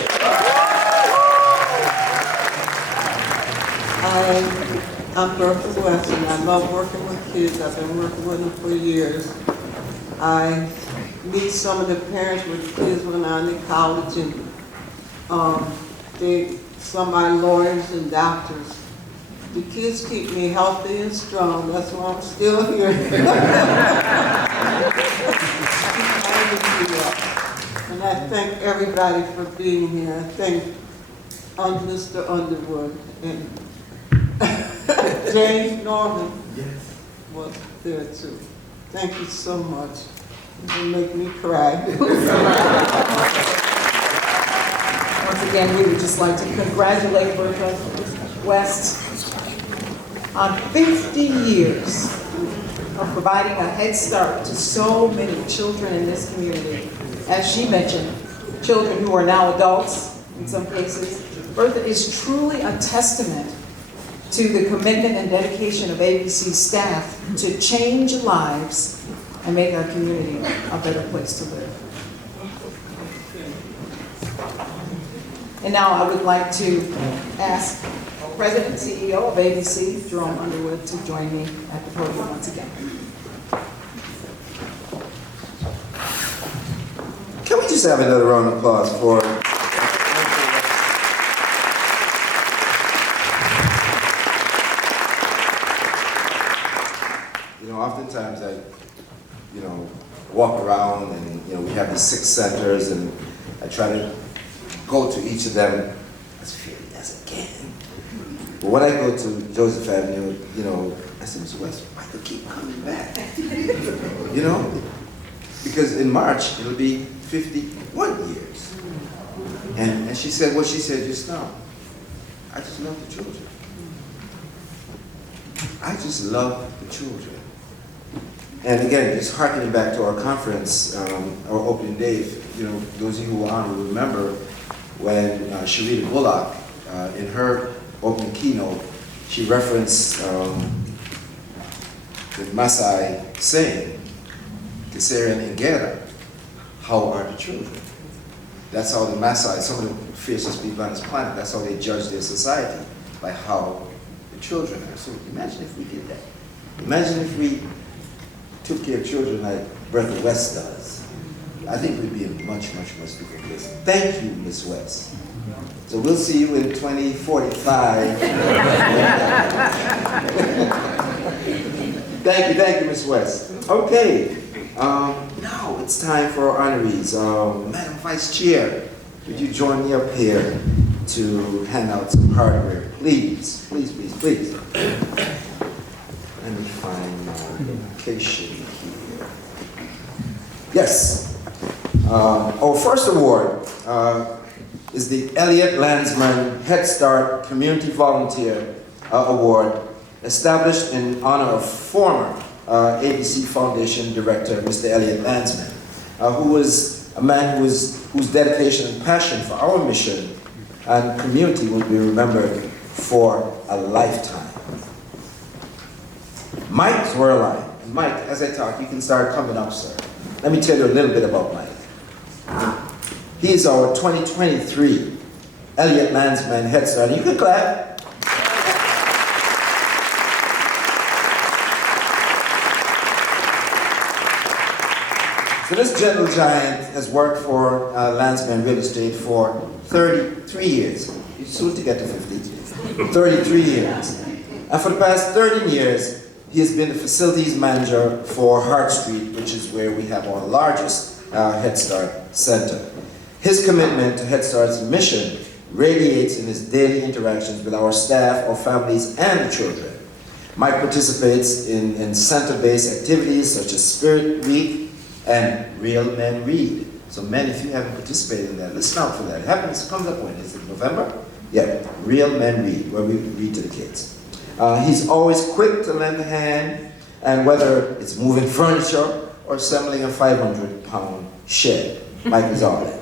I'm Bertha West, and I love working with kids. I've been working with them for years. I meet some of the parents with kids when I'm in college, and some are lawyers and doctors. The kids keep me healthy and strong. That's why I'm still here. And I thank everybody for being here. I thank Mr. Underwood and James Norman was there too. Thank you so much. You make me cry. Once again, we would just like to congratulate Bertha West on 50 years of providing a head start to so many children in this community. As she mentioned, children who are now adults in some cases. Bertha is truly a testament to the commitment and dedication of ABC staff to change lives and make our community a better place to live. And now I would like to ask President and CEO of ABC, Jerome Underwood, to join me at the podium once again. Can we just have another round of applause for oftentimes I, walk around and, we have these 6 centers and I try to go to each of them as freely as I can. But when I go to Joseph Avenue, I say, Mr. West, why do you keep coming back? Because in March, it'll be 51 years. And she said what she said just now. I just love the children. I just love the children. And again, just harkening back to our conference, our opening day, those of you who were on will remember when Sharita Bullock, in her opening keynote, she referenced the Maasai saying, Kiserian Ingera, how are the children? That's how the Maasai, some of the fiercest people on this planet, that's how they judge their society, by how the children are. So imagine if we did that. Imagine if we took care of children like Bertha West does. I think we'd be in a much, much, much different place. Thank you, Miss West. So we'll see you in 2045. Thank you, Miss West. Okay, now it's time for our honorees. Madam Vice Chair, would you join me up here to hand out some hardware? Please, please, please, please. Let me find my location here. Yes. Our first award is the Elliott Landsman Head Start Community Volunteer Award, established in honor of former ABC Foundation Director, Mr. Elliott Landsman, who was a man whose dedication and passion for our mission and community will be remembered for a lifetime. Mike Zwerlein. Mike, as I talk, you can start coming up, sir. Let me tell you a little bit about Mike. He is our 2023 Elliott Landsman Head Start. You can clap. So this gentle giant has worked for Landsman Real Estate for 33 years. He's soon to get to 50. 33 years. And for the past 13 years, he has been the facilities manager for Hart Street, which is where we have our largest Head Start center. His commitment to Head Start's mission radiates in his daily interactions with our staff, our families, and the children. Mike participates in center-based activities such as Spirit Week and Real Men Read. So many of you haven't participated in that. Listen out for that. It comes up when? Is it November? Yeah, Real Men Read, where we read to the kids. He's always quick to lend a hand, and whether it's moving furniture or assembling a 500-pound shed, Mike is all that.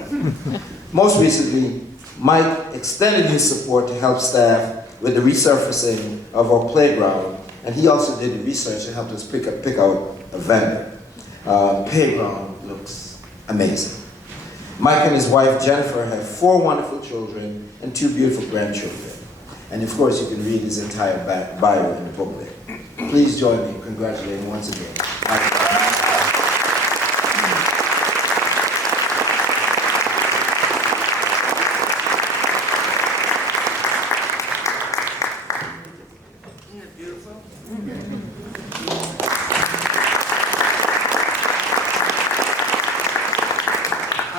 Most recently, Mike extended his support to help staff with the resurfacing of our playground, and he also did the research and helped us pick out a vendor. Playground looks amazing. Mike and his wife Jennifer have 4 wonderful children and 2 beautiful grandchildren. And of course, you can read his entire bio in the booklet. Please join me in congratulating once again.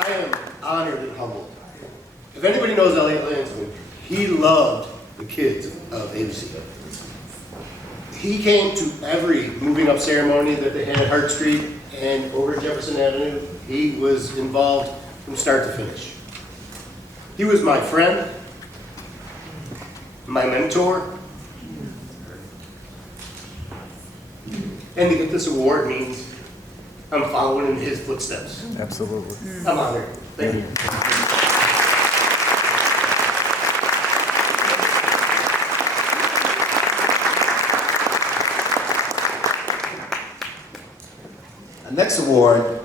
I am honored and humbled. If anybody knows Elliott Landsman, he loved the kids of ABC. He came to every moving up ceremony that they had at Hart Street and over at Jefferson Avenue. He was involved from start to finish. He was my friend, my mentor, and to get this award means I'm following in his footsteps. Absolutely. I'm honored. Thank you. The next award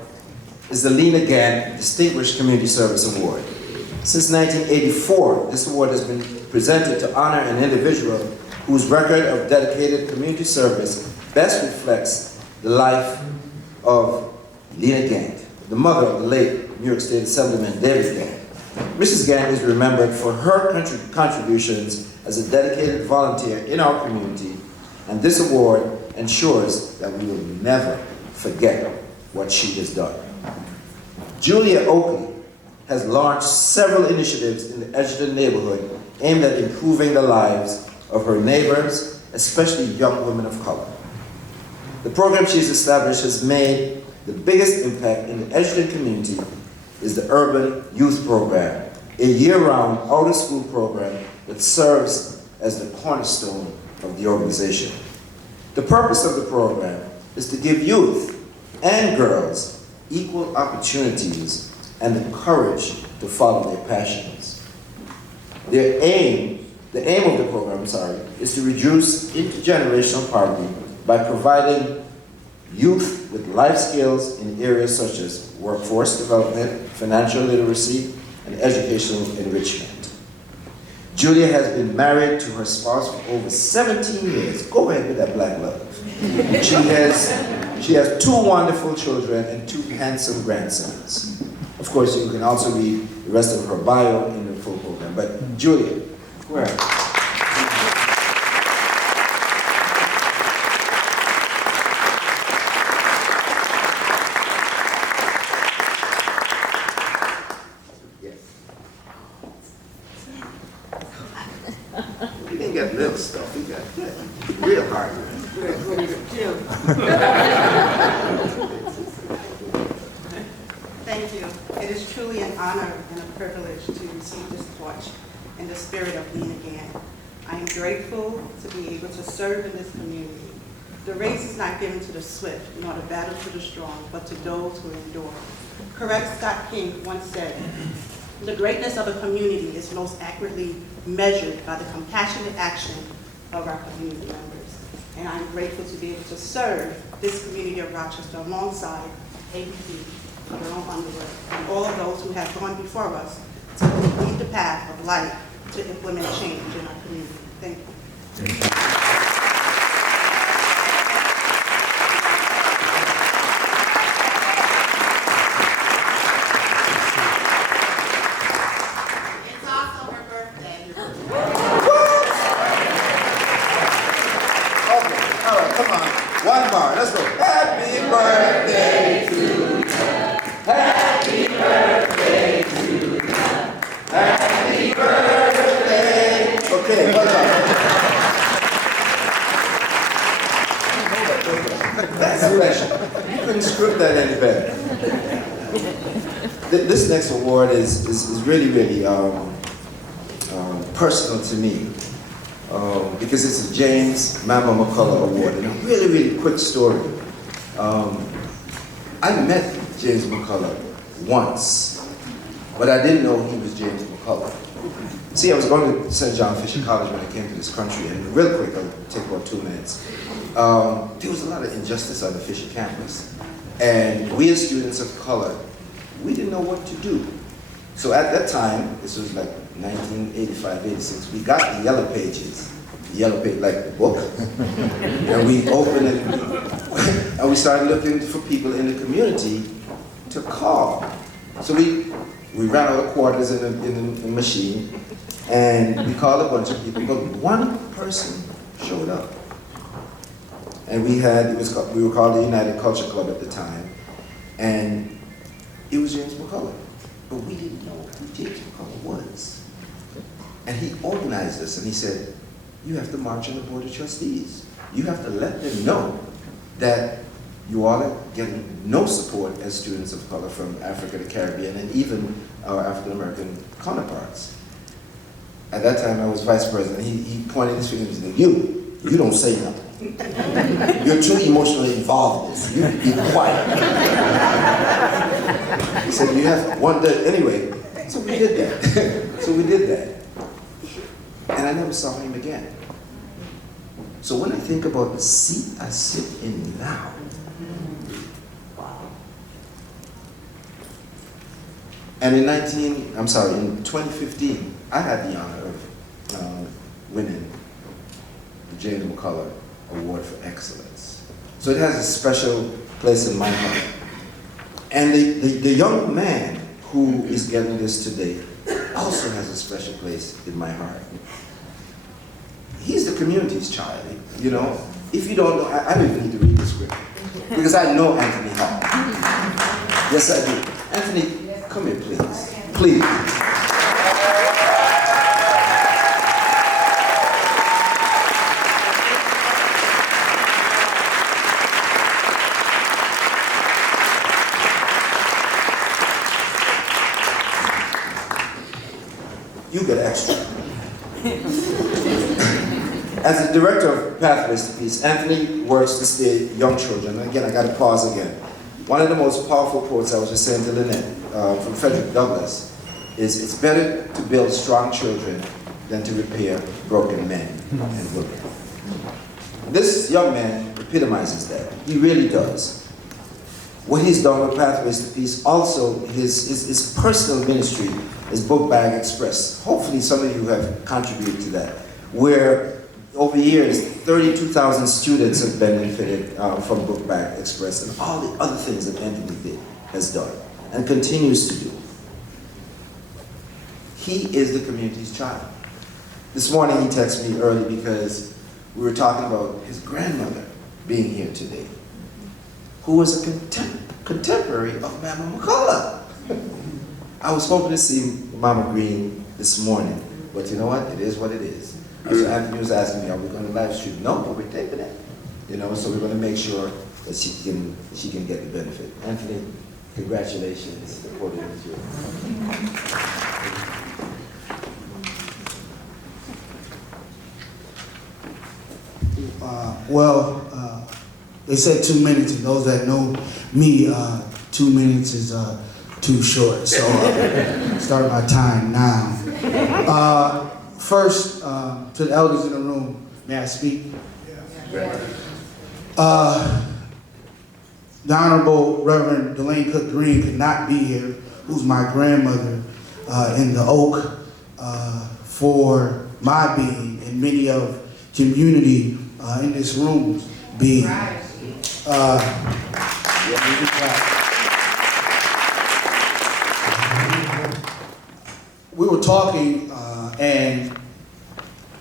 is the Lean Again Distinguished Community Service Award. Since 1984, this award has been presented to honor an individual whose record of dedicated community service best reflects the life of Lena Gant, the mother of the late New York State Assemblyman David Gant. Mrs. Gant is remembered for her contributions as a dedicated volunteer in our community, and this award ensures that we will never forget what she has done. Julia Oakley has launched several initiatives in the Edgerton neighborhood aimed at improving the lives of her neighbors, especially young women of color. The program she's established has made the biggest impact in the Edgerton community is the Urban Youth Program, a year-round out-of-school program that serves as the cornerstone of the organization. The purpose of the program is to give youth and girls equal opportunities and the courage to follow their passions. The aim of the program, is to reduce intergenerational poverty by providing youth with life skills in areas such as workforce development, financial literacy, and educational enrichment. Julia has been married to her spouse for over 17 years. Go ahead with that black love. She has 2 wonderful children and 2 handsome grandsons. Of course, you can also read the rest of her bio in the full program. But Julia, where? We didn't get little stuff, we got real hardware. Thank you. It is truly an honor and a privilege to receive this torch in the spirit of Lean Again. I am grateful to be able to serve in this community. The race is not given to the swift, nor the battle to the strong, but to those who endure. Correct Scott King once said, "The greatness of a community is most accurately measured by the compassionate action of our community members." And I'm grateful to be able to serve this community of Rochester alongside ABC, Jerome Underwood, and all of those who have gone before us to lead the path of light to implement change in our community. Thank you. It's also her birthday. Okay, all right, come on. One bar, let's go. Happy birthday to you. Happy birthday to you. Happy birthday. Okay, well done. That's special. You couldn't script that any better. This next award is really, really personal to me. Because it's a James Mama McCullough Award, and a really, really quick story. I met James McCullough once, but I didn't know he was James McCullough. See, I was going to St. John Fisher College when I came to this country, and real quick, I'll take about 2 minutes. There was a lot of injustice on the Fisher campus, and we as students of color, we didn't know what to do. So at that time, this was like 1985, 86, we got the yellow pages, like the book, and we opened it, and we started looking for people in the community to call. So we ran out of quarters in the machine, and we called a bunch of people, but one person showed up. And we were called the United Culture Club at the time, and it was James McCullough. But we didn't know who James McCullough was. And he organized us, and he said, you have to march on the Board of Trustees. You have to let them know that you all are getting no support as students of color from Africa, the Caribbean, and even our African-American counterparts. At that time, I was vice president. He pointed his finger and said, you don't say nothing. You're too emotionally involved in this. You be quiet. He said, you have one day. Anyway, so we did that. And I never saw him again. So when I think about the seat I sit in now, And in 2015, I had the honor of winning the Jane McCullough Award for Excellence. So it has a special place in my heart. And the young man who is getting this today also has a special place in my heart. He's the community's child, you know. If you don't know, I don't even need to read the script, because I know Anthony Hall. Yes, I do. Anthony, come here, please. Please. You get extra. As the director of Pathways to Peace, Anthony works to steer young children. And again, I got to pause again. One of the most powerful quotes I was just saying to Lynette from Frederick Douglass is, "It's better to build strong children than to repair broken men and women." This young man epitomizes that. He really does. What he's done with Pathways to Peace, also his personal ministry is Book Bag Express. Hopefully some of you have contributed to that, where over years, 32,000 students have benefited from Book Bag Express and all the other things that Anthony has done and continues to do. He is the community's child. This morning he texted me early because we were talking about his grandmother being here today, who was a contemporary of Mama McCullough. I was hoping to see Mama Green this morning, but you know what? It is what it is. So Anthony was asking me, are we going to live stream? No, but we're taping it. You know, so we're going to make sure that she can get the benefit. Anthony, congratulations. The podium is yours. They said 2 minutes, and those that know me, 2 minutes is too short. So start my time now. First, to the elders in the room, may I speak? Yeah. The Honorable Reverend Delane Cook Green could not be here, who's my grandmother in the Oak, for my being and many of community in this room being. We were talking and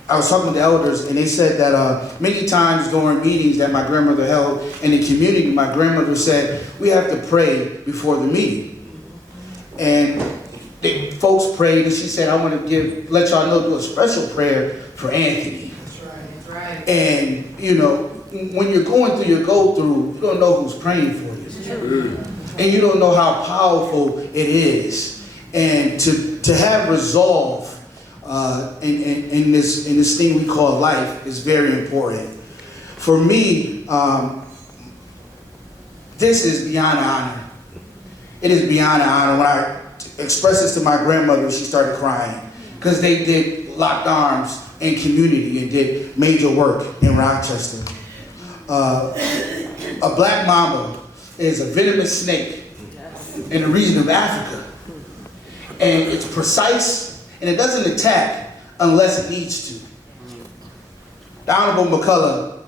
I was talking to the elders, and they said that many times during meetings that my grandmother held in the community, my grandmother said, we have to pray before the meeting. And folks prayed, and she said, I want to let y'all know, do a special prayer for Anthony. That's right. That's right. And, you know, when you're going through your go-through, you don't know who's praying for you. True. And you don't know how powerful it is. And to have resolve in this thing we call life is very important. For me, this is beyond honor. It is beyond honor. When I expressed this to my grandmother, she started crying because they did locked arms in community and did major work in Rochester. A black mamba is a venomous snake in the region of Africa. And it's precise, and it doesn't attack unless it needs to. The Honorable McCullough,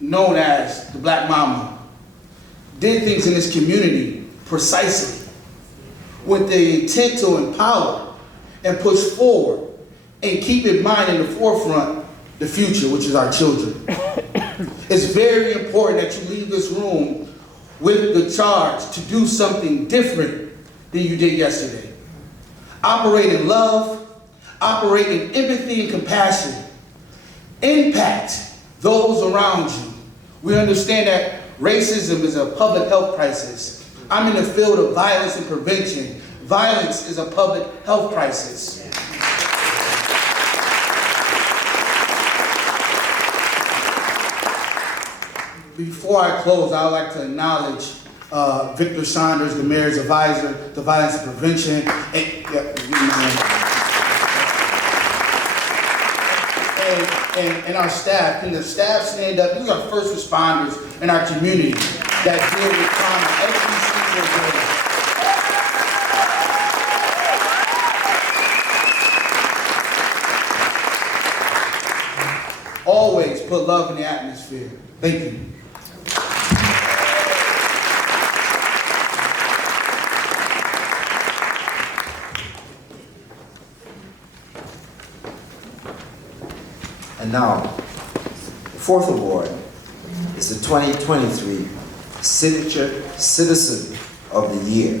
known as the Black Mama, did things in this community precisely with the intent to empower and push forward and keep in mind in the forefront the future, which is our children. It's very important that you leave this room with the charge to do something different than you did yesterday. Operate in love, operate in empathy and compassion. Impact those around you. We understand that racism is a public health crisis. I'm in the field of violence and prevention. Violence is a public health crisis. Before I close, I would like to acknowledge Victor Saunders, the mayor's advisor to violence and prevention, and our staff. Can the staff stand up? These are first responders in our community that deal with trauma every single day. put love in the atmosphere. Thank you. And now, the fourth award is the 2023 Signature Citizen of the Year.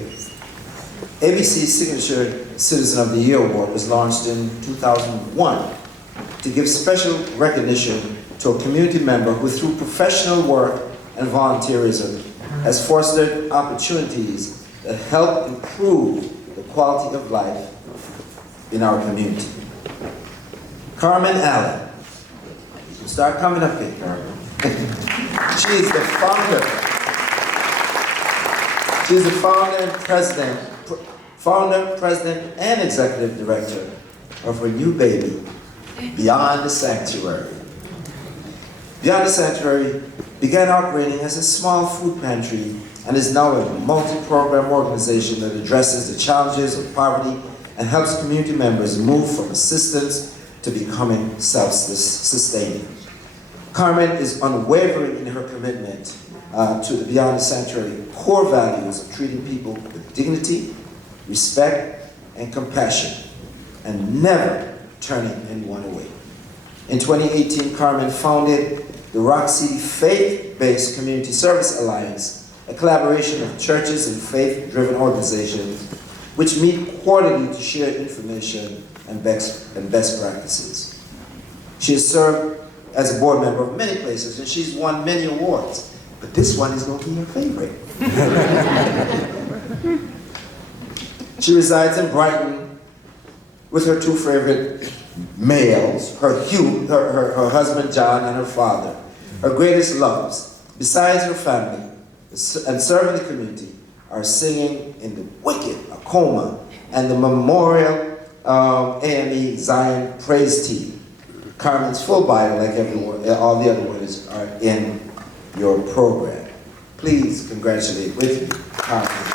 ABC's Signature Citizen of the Year Award was launched in 2001 to give special recognition to a community member who, through professional work and volunteerism, has fostered opportunities that help improve the quality of life in our community. Carmen Allen. Start coming up here, Carmen. She is the founder. She is the founder, president, and executive director of her new baby, Beyond the Sanctuary. Beyond the Sanctuary began operating as a small food pantry and is now a multi-program organization that addresses the challenges of poverty and helps community members move from assistance to becoming self-sustaining. Carmen is unwavering in her commitment to the Beyond the Sanctuary core values of treating people with dignity, respect, and compassion, and never turning anyone away. In 2018, Carmen founded the Rock City Faith-Based Community Service Alliance, a collaboration of churches and faith-driven organizations which meet quarterly to share information and best practices. She has served as a board member of many places, and she's won many awards. But this one is going to be her favorite. She resides in Brighton with her two favorite males, her husband John and her father. Her greatest loves, besides her family and serving the community, are singing in the Wicked, Acoma, and the Memorial AME Zion Praise Team. Carmen's full bio, like all the other winners, are in your program. Please congratulate with me, Carmen.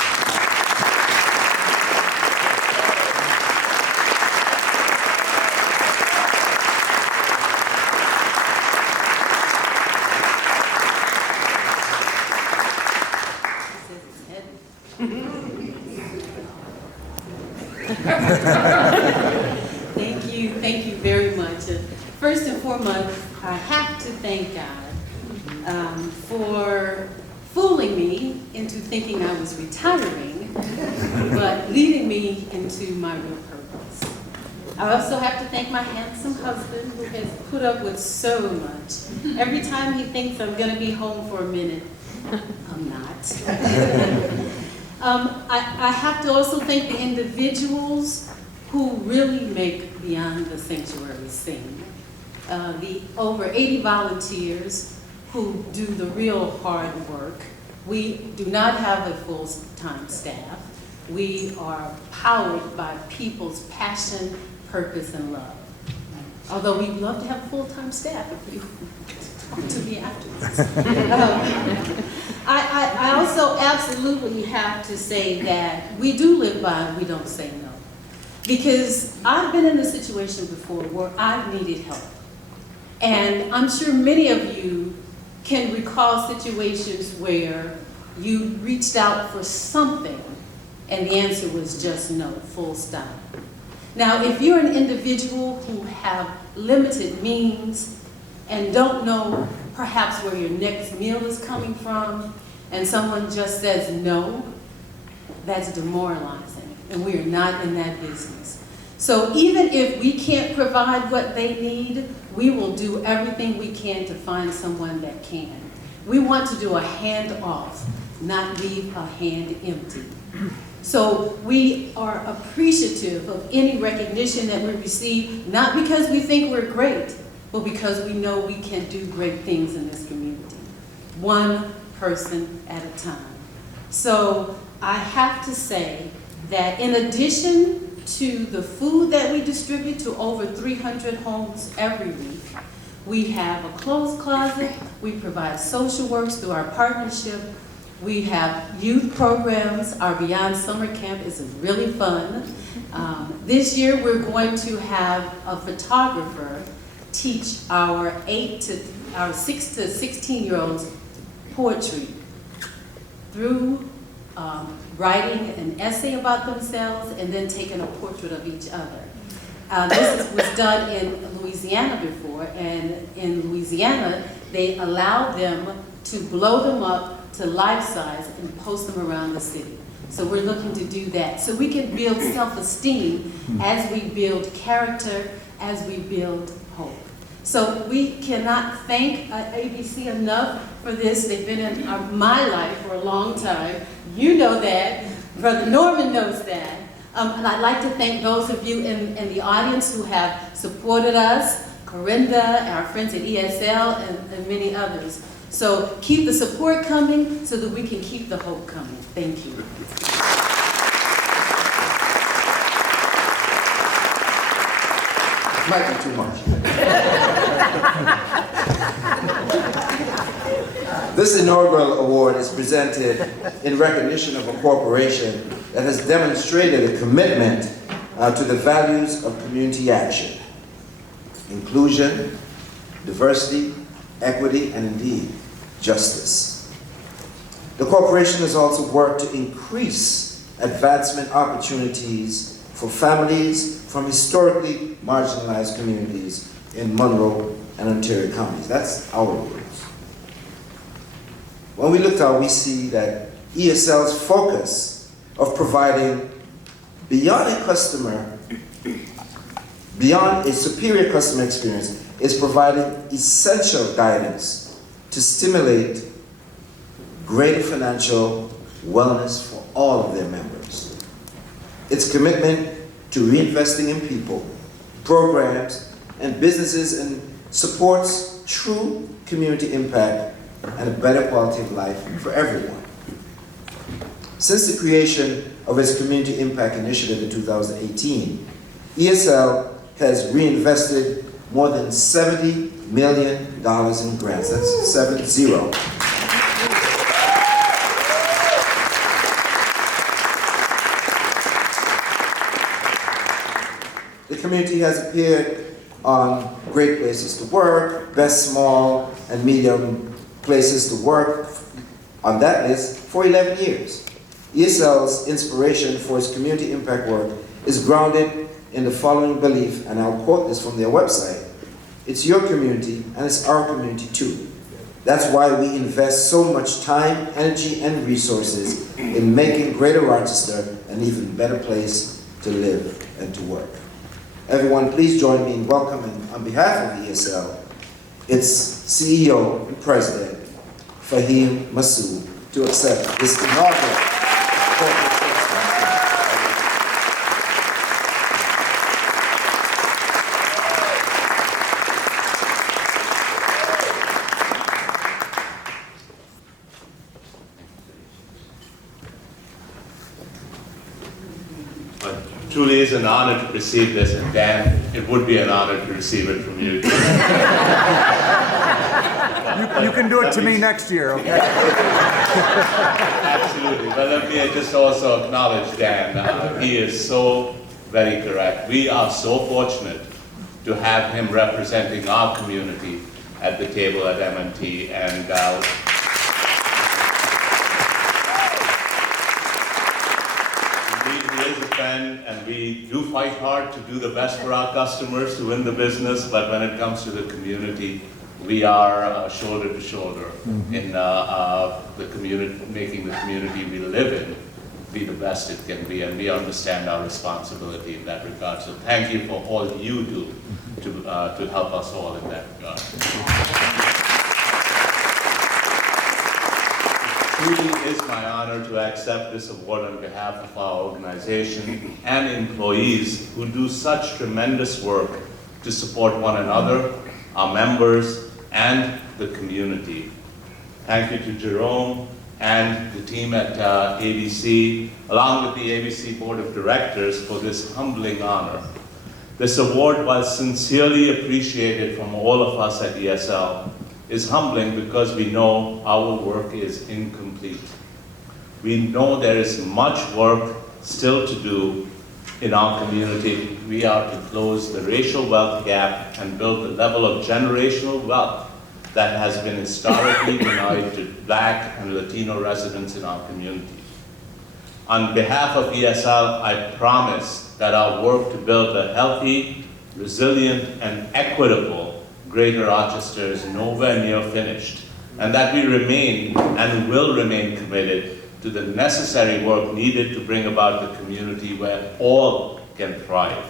Thank you very much. First and foremost, I have to thank God for fooling me into thinking I was retiring, but leading me into my real purpose. I also have to thank my handsome husband who has put up with so much. Every time he thinks I'm going to be home for a minute, I'm not. I have to also thank the individuals who really make Beyond the Sanctuary sing. The over 80 volunteers who do the real hard work. We do not have a full-time staff. We are powered by people's passion, purpose, and love. Although we'd love to have a full-time staff if you talk to me afterwards. I also absolutely have to say that we do live by we don't say no. Because I've been in a situation before where I've needed help. And I'm sure many of you can recall situations where you reached out for something and the answer was just no, full stop. Now, if you're an individual who have limited means and don't know perhaps where your next meal is coming from, and someone just says no, that's demoralizing, and we are not in that business. So even if we can't provide what they need, we will do everything we can to find someone that can. We want to do a handoff, not leave a hand empty. So we are appreciative of any recognition that we receive, not because we think we're great, but because we know we can do great things in this community, one person at a time. So I have to say that in addition to the food that we distribute to over 300 homes every week, we have a clothes closet, we provide social works through our partnership, we have youth programs. Our Beyond Summer Camp is really fun. This year we're going to have a photographer teach our 6 to 16-year-olds poetry through writing an essay about themselves and then taking a portrait of each other. This was done in Louisiana before, and in Louisiana, they allowed them to blow them up to life size and post them around the city. So we're looking to do that. So we can build self-esteem as we build character, as we build hope. So we cannot thank ABC enough for this. They've been in my life for a long time. You know that. Brother Norman knows that. And I'd like to thank those of you in the audience who have supported us, Corinda, our friends at ESL, and many others. So keep the support coming so that we can keep the hope coming. Thank you. Might be too much. This inaugural award is presented in recognition of a corporation that has demonstrated a commitment to the values of community action, inclusion, diversity, equity, and indeed, justice. The corporation has also worked to increase advancement opportunities for families from historically marginalized communities in Monroe and Ontario counties. That's our words. When we look out, we see that ESL's focus of providing beyond a superior customer experience is providing essential guidance to stimulate greater financial wellness for all of their members. Its commitment to reinvesting in people, programs, and businesses and supports true community impact and a better quality of life for everyone. Since the creation of its Community Impact Initiative in 2018, ESL has reinvested more than $70 million in grants. That's 70. The community has appeared on Great Places to Work, Best Small and Medium Places to Work on that list for 11 years. ESL's inspiration for its community impact work is grounded in the following belief, and I'll quote this from their website: "It's your community and it's our community too. That's why we invest so much time, energy, and resources in making Greater Rochester an even better place to live and to work." Everyone, please join me in welcoming, on behalf of ESL, its CEO and President, Fahim Massoud, to accept this inaugural corporate truly is an honor to receive this, and Dan, it would be an honor to receive it from you. You can do it to me next year, okay? Absolutely. But let me just also acknowledge Dan. He is so very correct. We are so fortunate to have him representing our community at the table at M&T, and and we do fight hard to do the best for our customers to win the business, but when it comes to the community, we are shoulder to shoulder in the community, making the community we live in be the best it can be, and we understand our responsibility in that regard. So thank you for all you do to help us all in that regard. It truly is my honor to accept this award on behalf of our organization and employees who do such tremendous work to support one another, our members, and the community. Thank you to Jerome and the team at ABC, along with the ABC Board of Directors, for this humbling honor. This award, while sincerely appreciated from all of us at ESL, is humbling because we know our work is incomplete. We know there is much work still to do in our community, we are to close the racial wealth gap and build the level of generational wealth that has been historically denied to Black and Latino residents in our community. On behalf of ESL, I promise that our work to build a healthy, resilient, and equitable Greater Rochester is nowhere near finished, and that we remain and will remain committed to the necessary work needed to bring about the community where all can thrive.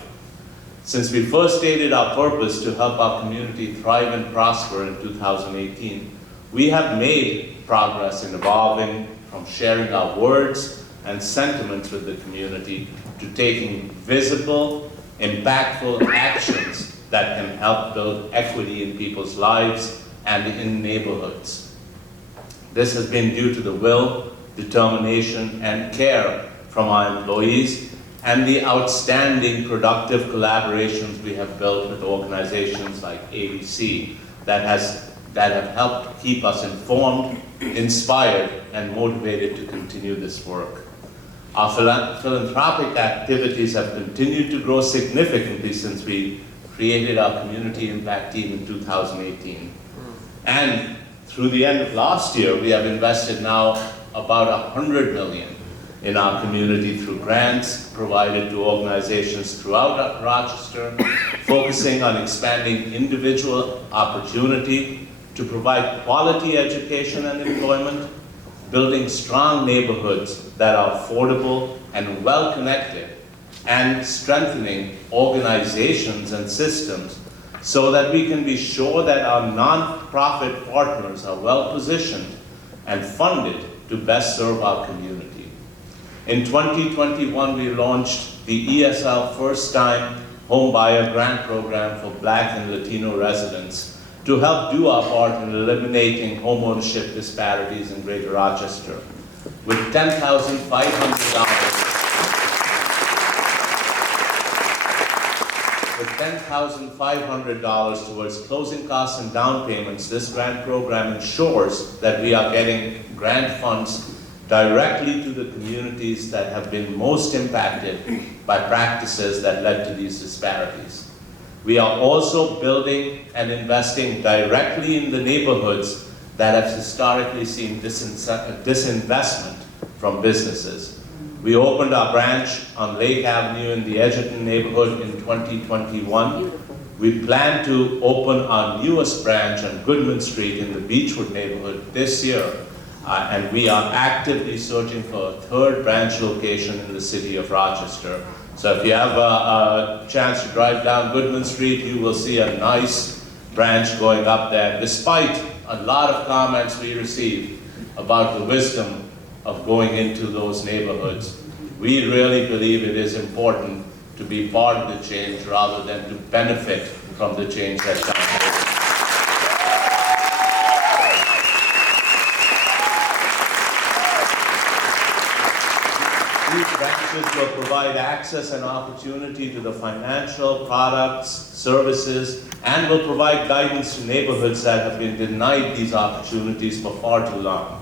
Since we first stated our purpose to help our community thrive and prosper in 2018, we have made progress in evolving from sharing our words and sentiments with the community to taking visible, impactful actions that can help build equity in people's lives and in neighborhoods. This has been due to the will, determination, and care from our employees and the outstanding productive collaborations we have built with organizations like ABC that have helped keep us informed, inspired, and motivated to continue this work. Our philanthropic activities have continued to grow significantly since we created our community impact team in 2018. And through the end of last year, we have invested now about $100 million in our community through grants provided to organizations throughout Rochester, focusing on expanding individual opportunity to provide quality education and employment, building strong neighborhoods that are affordable and well-connected, and strengthening organizations and systems so that we can be sure that our nonprofit partners are well-positioned and funded to best serve our community. In 2021, we launched the ESL First Time Home Buyer Grant Program for Black and Latino residents to help do our part in eliminating homeownership disparities in Greater Rochester. With $10,500 towards closing costs and down payments, this grant program ensures that we are getting grant funds directly to the communities that have been most impacted by practices that led to these disparities. We are also building and investing directly in the neighborhoods that have historically seen disinvestment from businesses. We opened our branch on Lake Avenue in the Edgerton neighborhood in 2021. We plan to open our newest branch on Goodman Street in the Beechwood neighborhood this year. And we are actively searching for a third branch location in the city of Rochester. So if you have a chance to drive down Goodman Street, you will see a nice branch going up there, despite a lot of comments we received about the wisdom of going into those neighborhoods. We really believe it is important to be part of the change rather than to benefit from the change that comes. These branches will provide access and opportunity to the financial products, services, and will provide guidance to neighborhoods that have been denied these opportunities for far too long.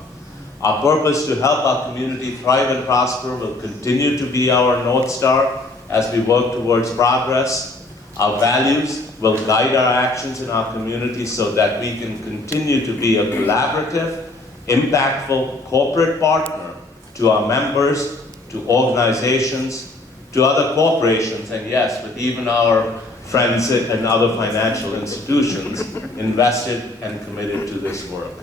Our purpose to help our community thrive and prosper will continue to be our North Star as we work towards progress. Our values will guide our actions in our community so that we can continue to be a collaborative, impactful corporate partner to our members, to organizations, to other corporations, and yes, with even our friends and other financial institutions invested and committed to this work.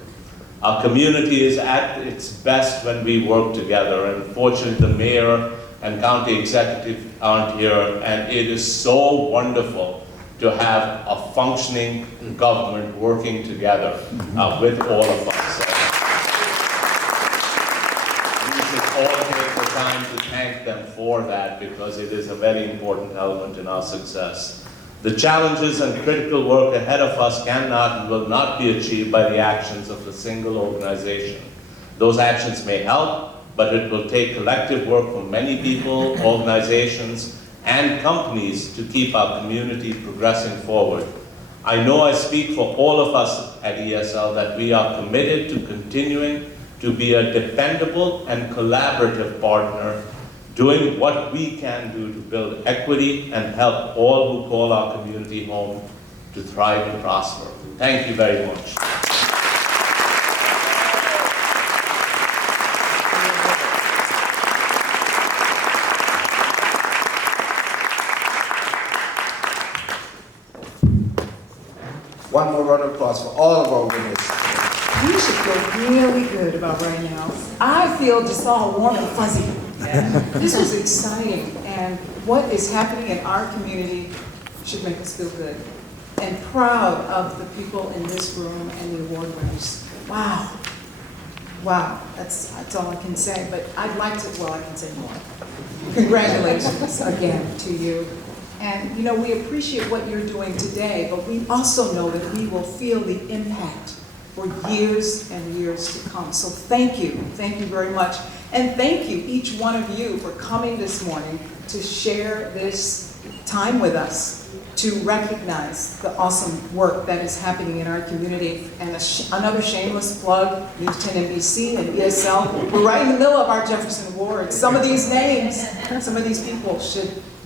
Our community is at its best when we work together, and fortunately the mayor and county executive aren't here, and it is so wonderful to have a functioning government working together with all of us. We should all take the time to thank them for that, because it is a very important element in our success. The challenges and critical work ahead of us cannot and will not be achieved by the actions of a single organization. Those actions may help, but it will take collective work from many people, organizations, and companies to keep our community progressing forward. I know I speak for all of us at ESL that we are committed to continuing to be a dependable and collaborative partner doing what we can do to build equity and help all who call our community home to thrive and prosper. Thank you very much. One more round of applause for all of our winners. You should feel really good about right now. I feel just all warm and fuzzy. This was exciting, and what is happening in our community should make us feel good. And proud of the people in this room and the award winners. Wow. Wow, that's all I can say, but I'd like to, well, I can say more. Congratulations again to you. And you know, we appreciate what you're doing today, but we also know that we will feel the impact for years and years to come. So thank you very much. And thank you, each one of you, for coming this morning to share this time with us, to recognize the awesome work that is happening in our community. And another shameless plug, News 10 NBC and ESL, we're right in the middle of our Jefferson Awards. Some of these names, some of these people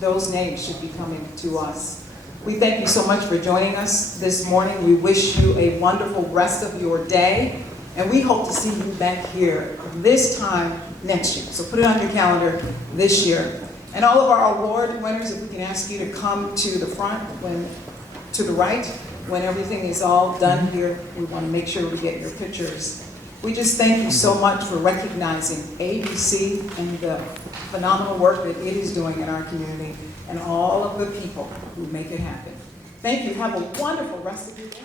those names should be coming to us. We thank you so much for joining us this morning. We wish you a wonderful rest of your day, and we hope to see you back here this time next year. So put it on your calendar this year. And all of our award winners, if we can ask you to come to the front, to the right, when everything is all done here, we want to make sure we get your pictures. We just thank you so much for recognizing ABC and the phenomenal work that it is doing in our community and all of the people who make it happen. Thank you. Have a wonderful rest of your day.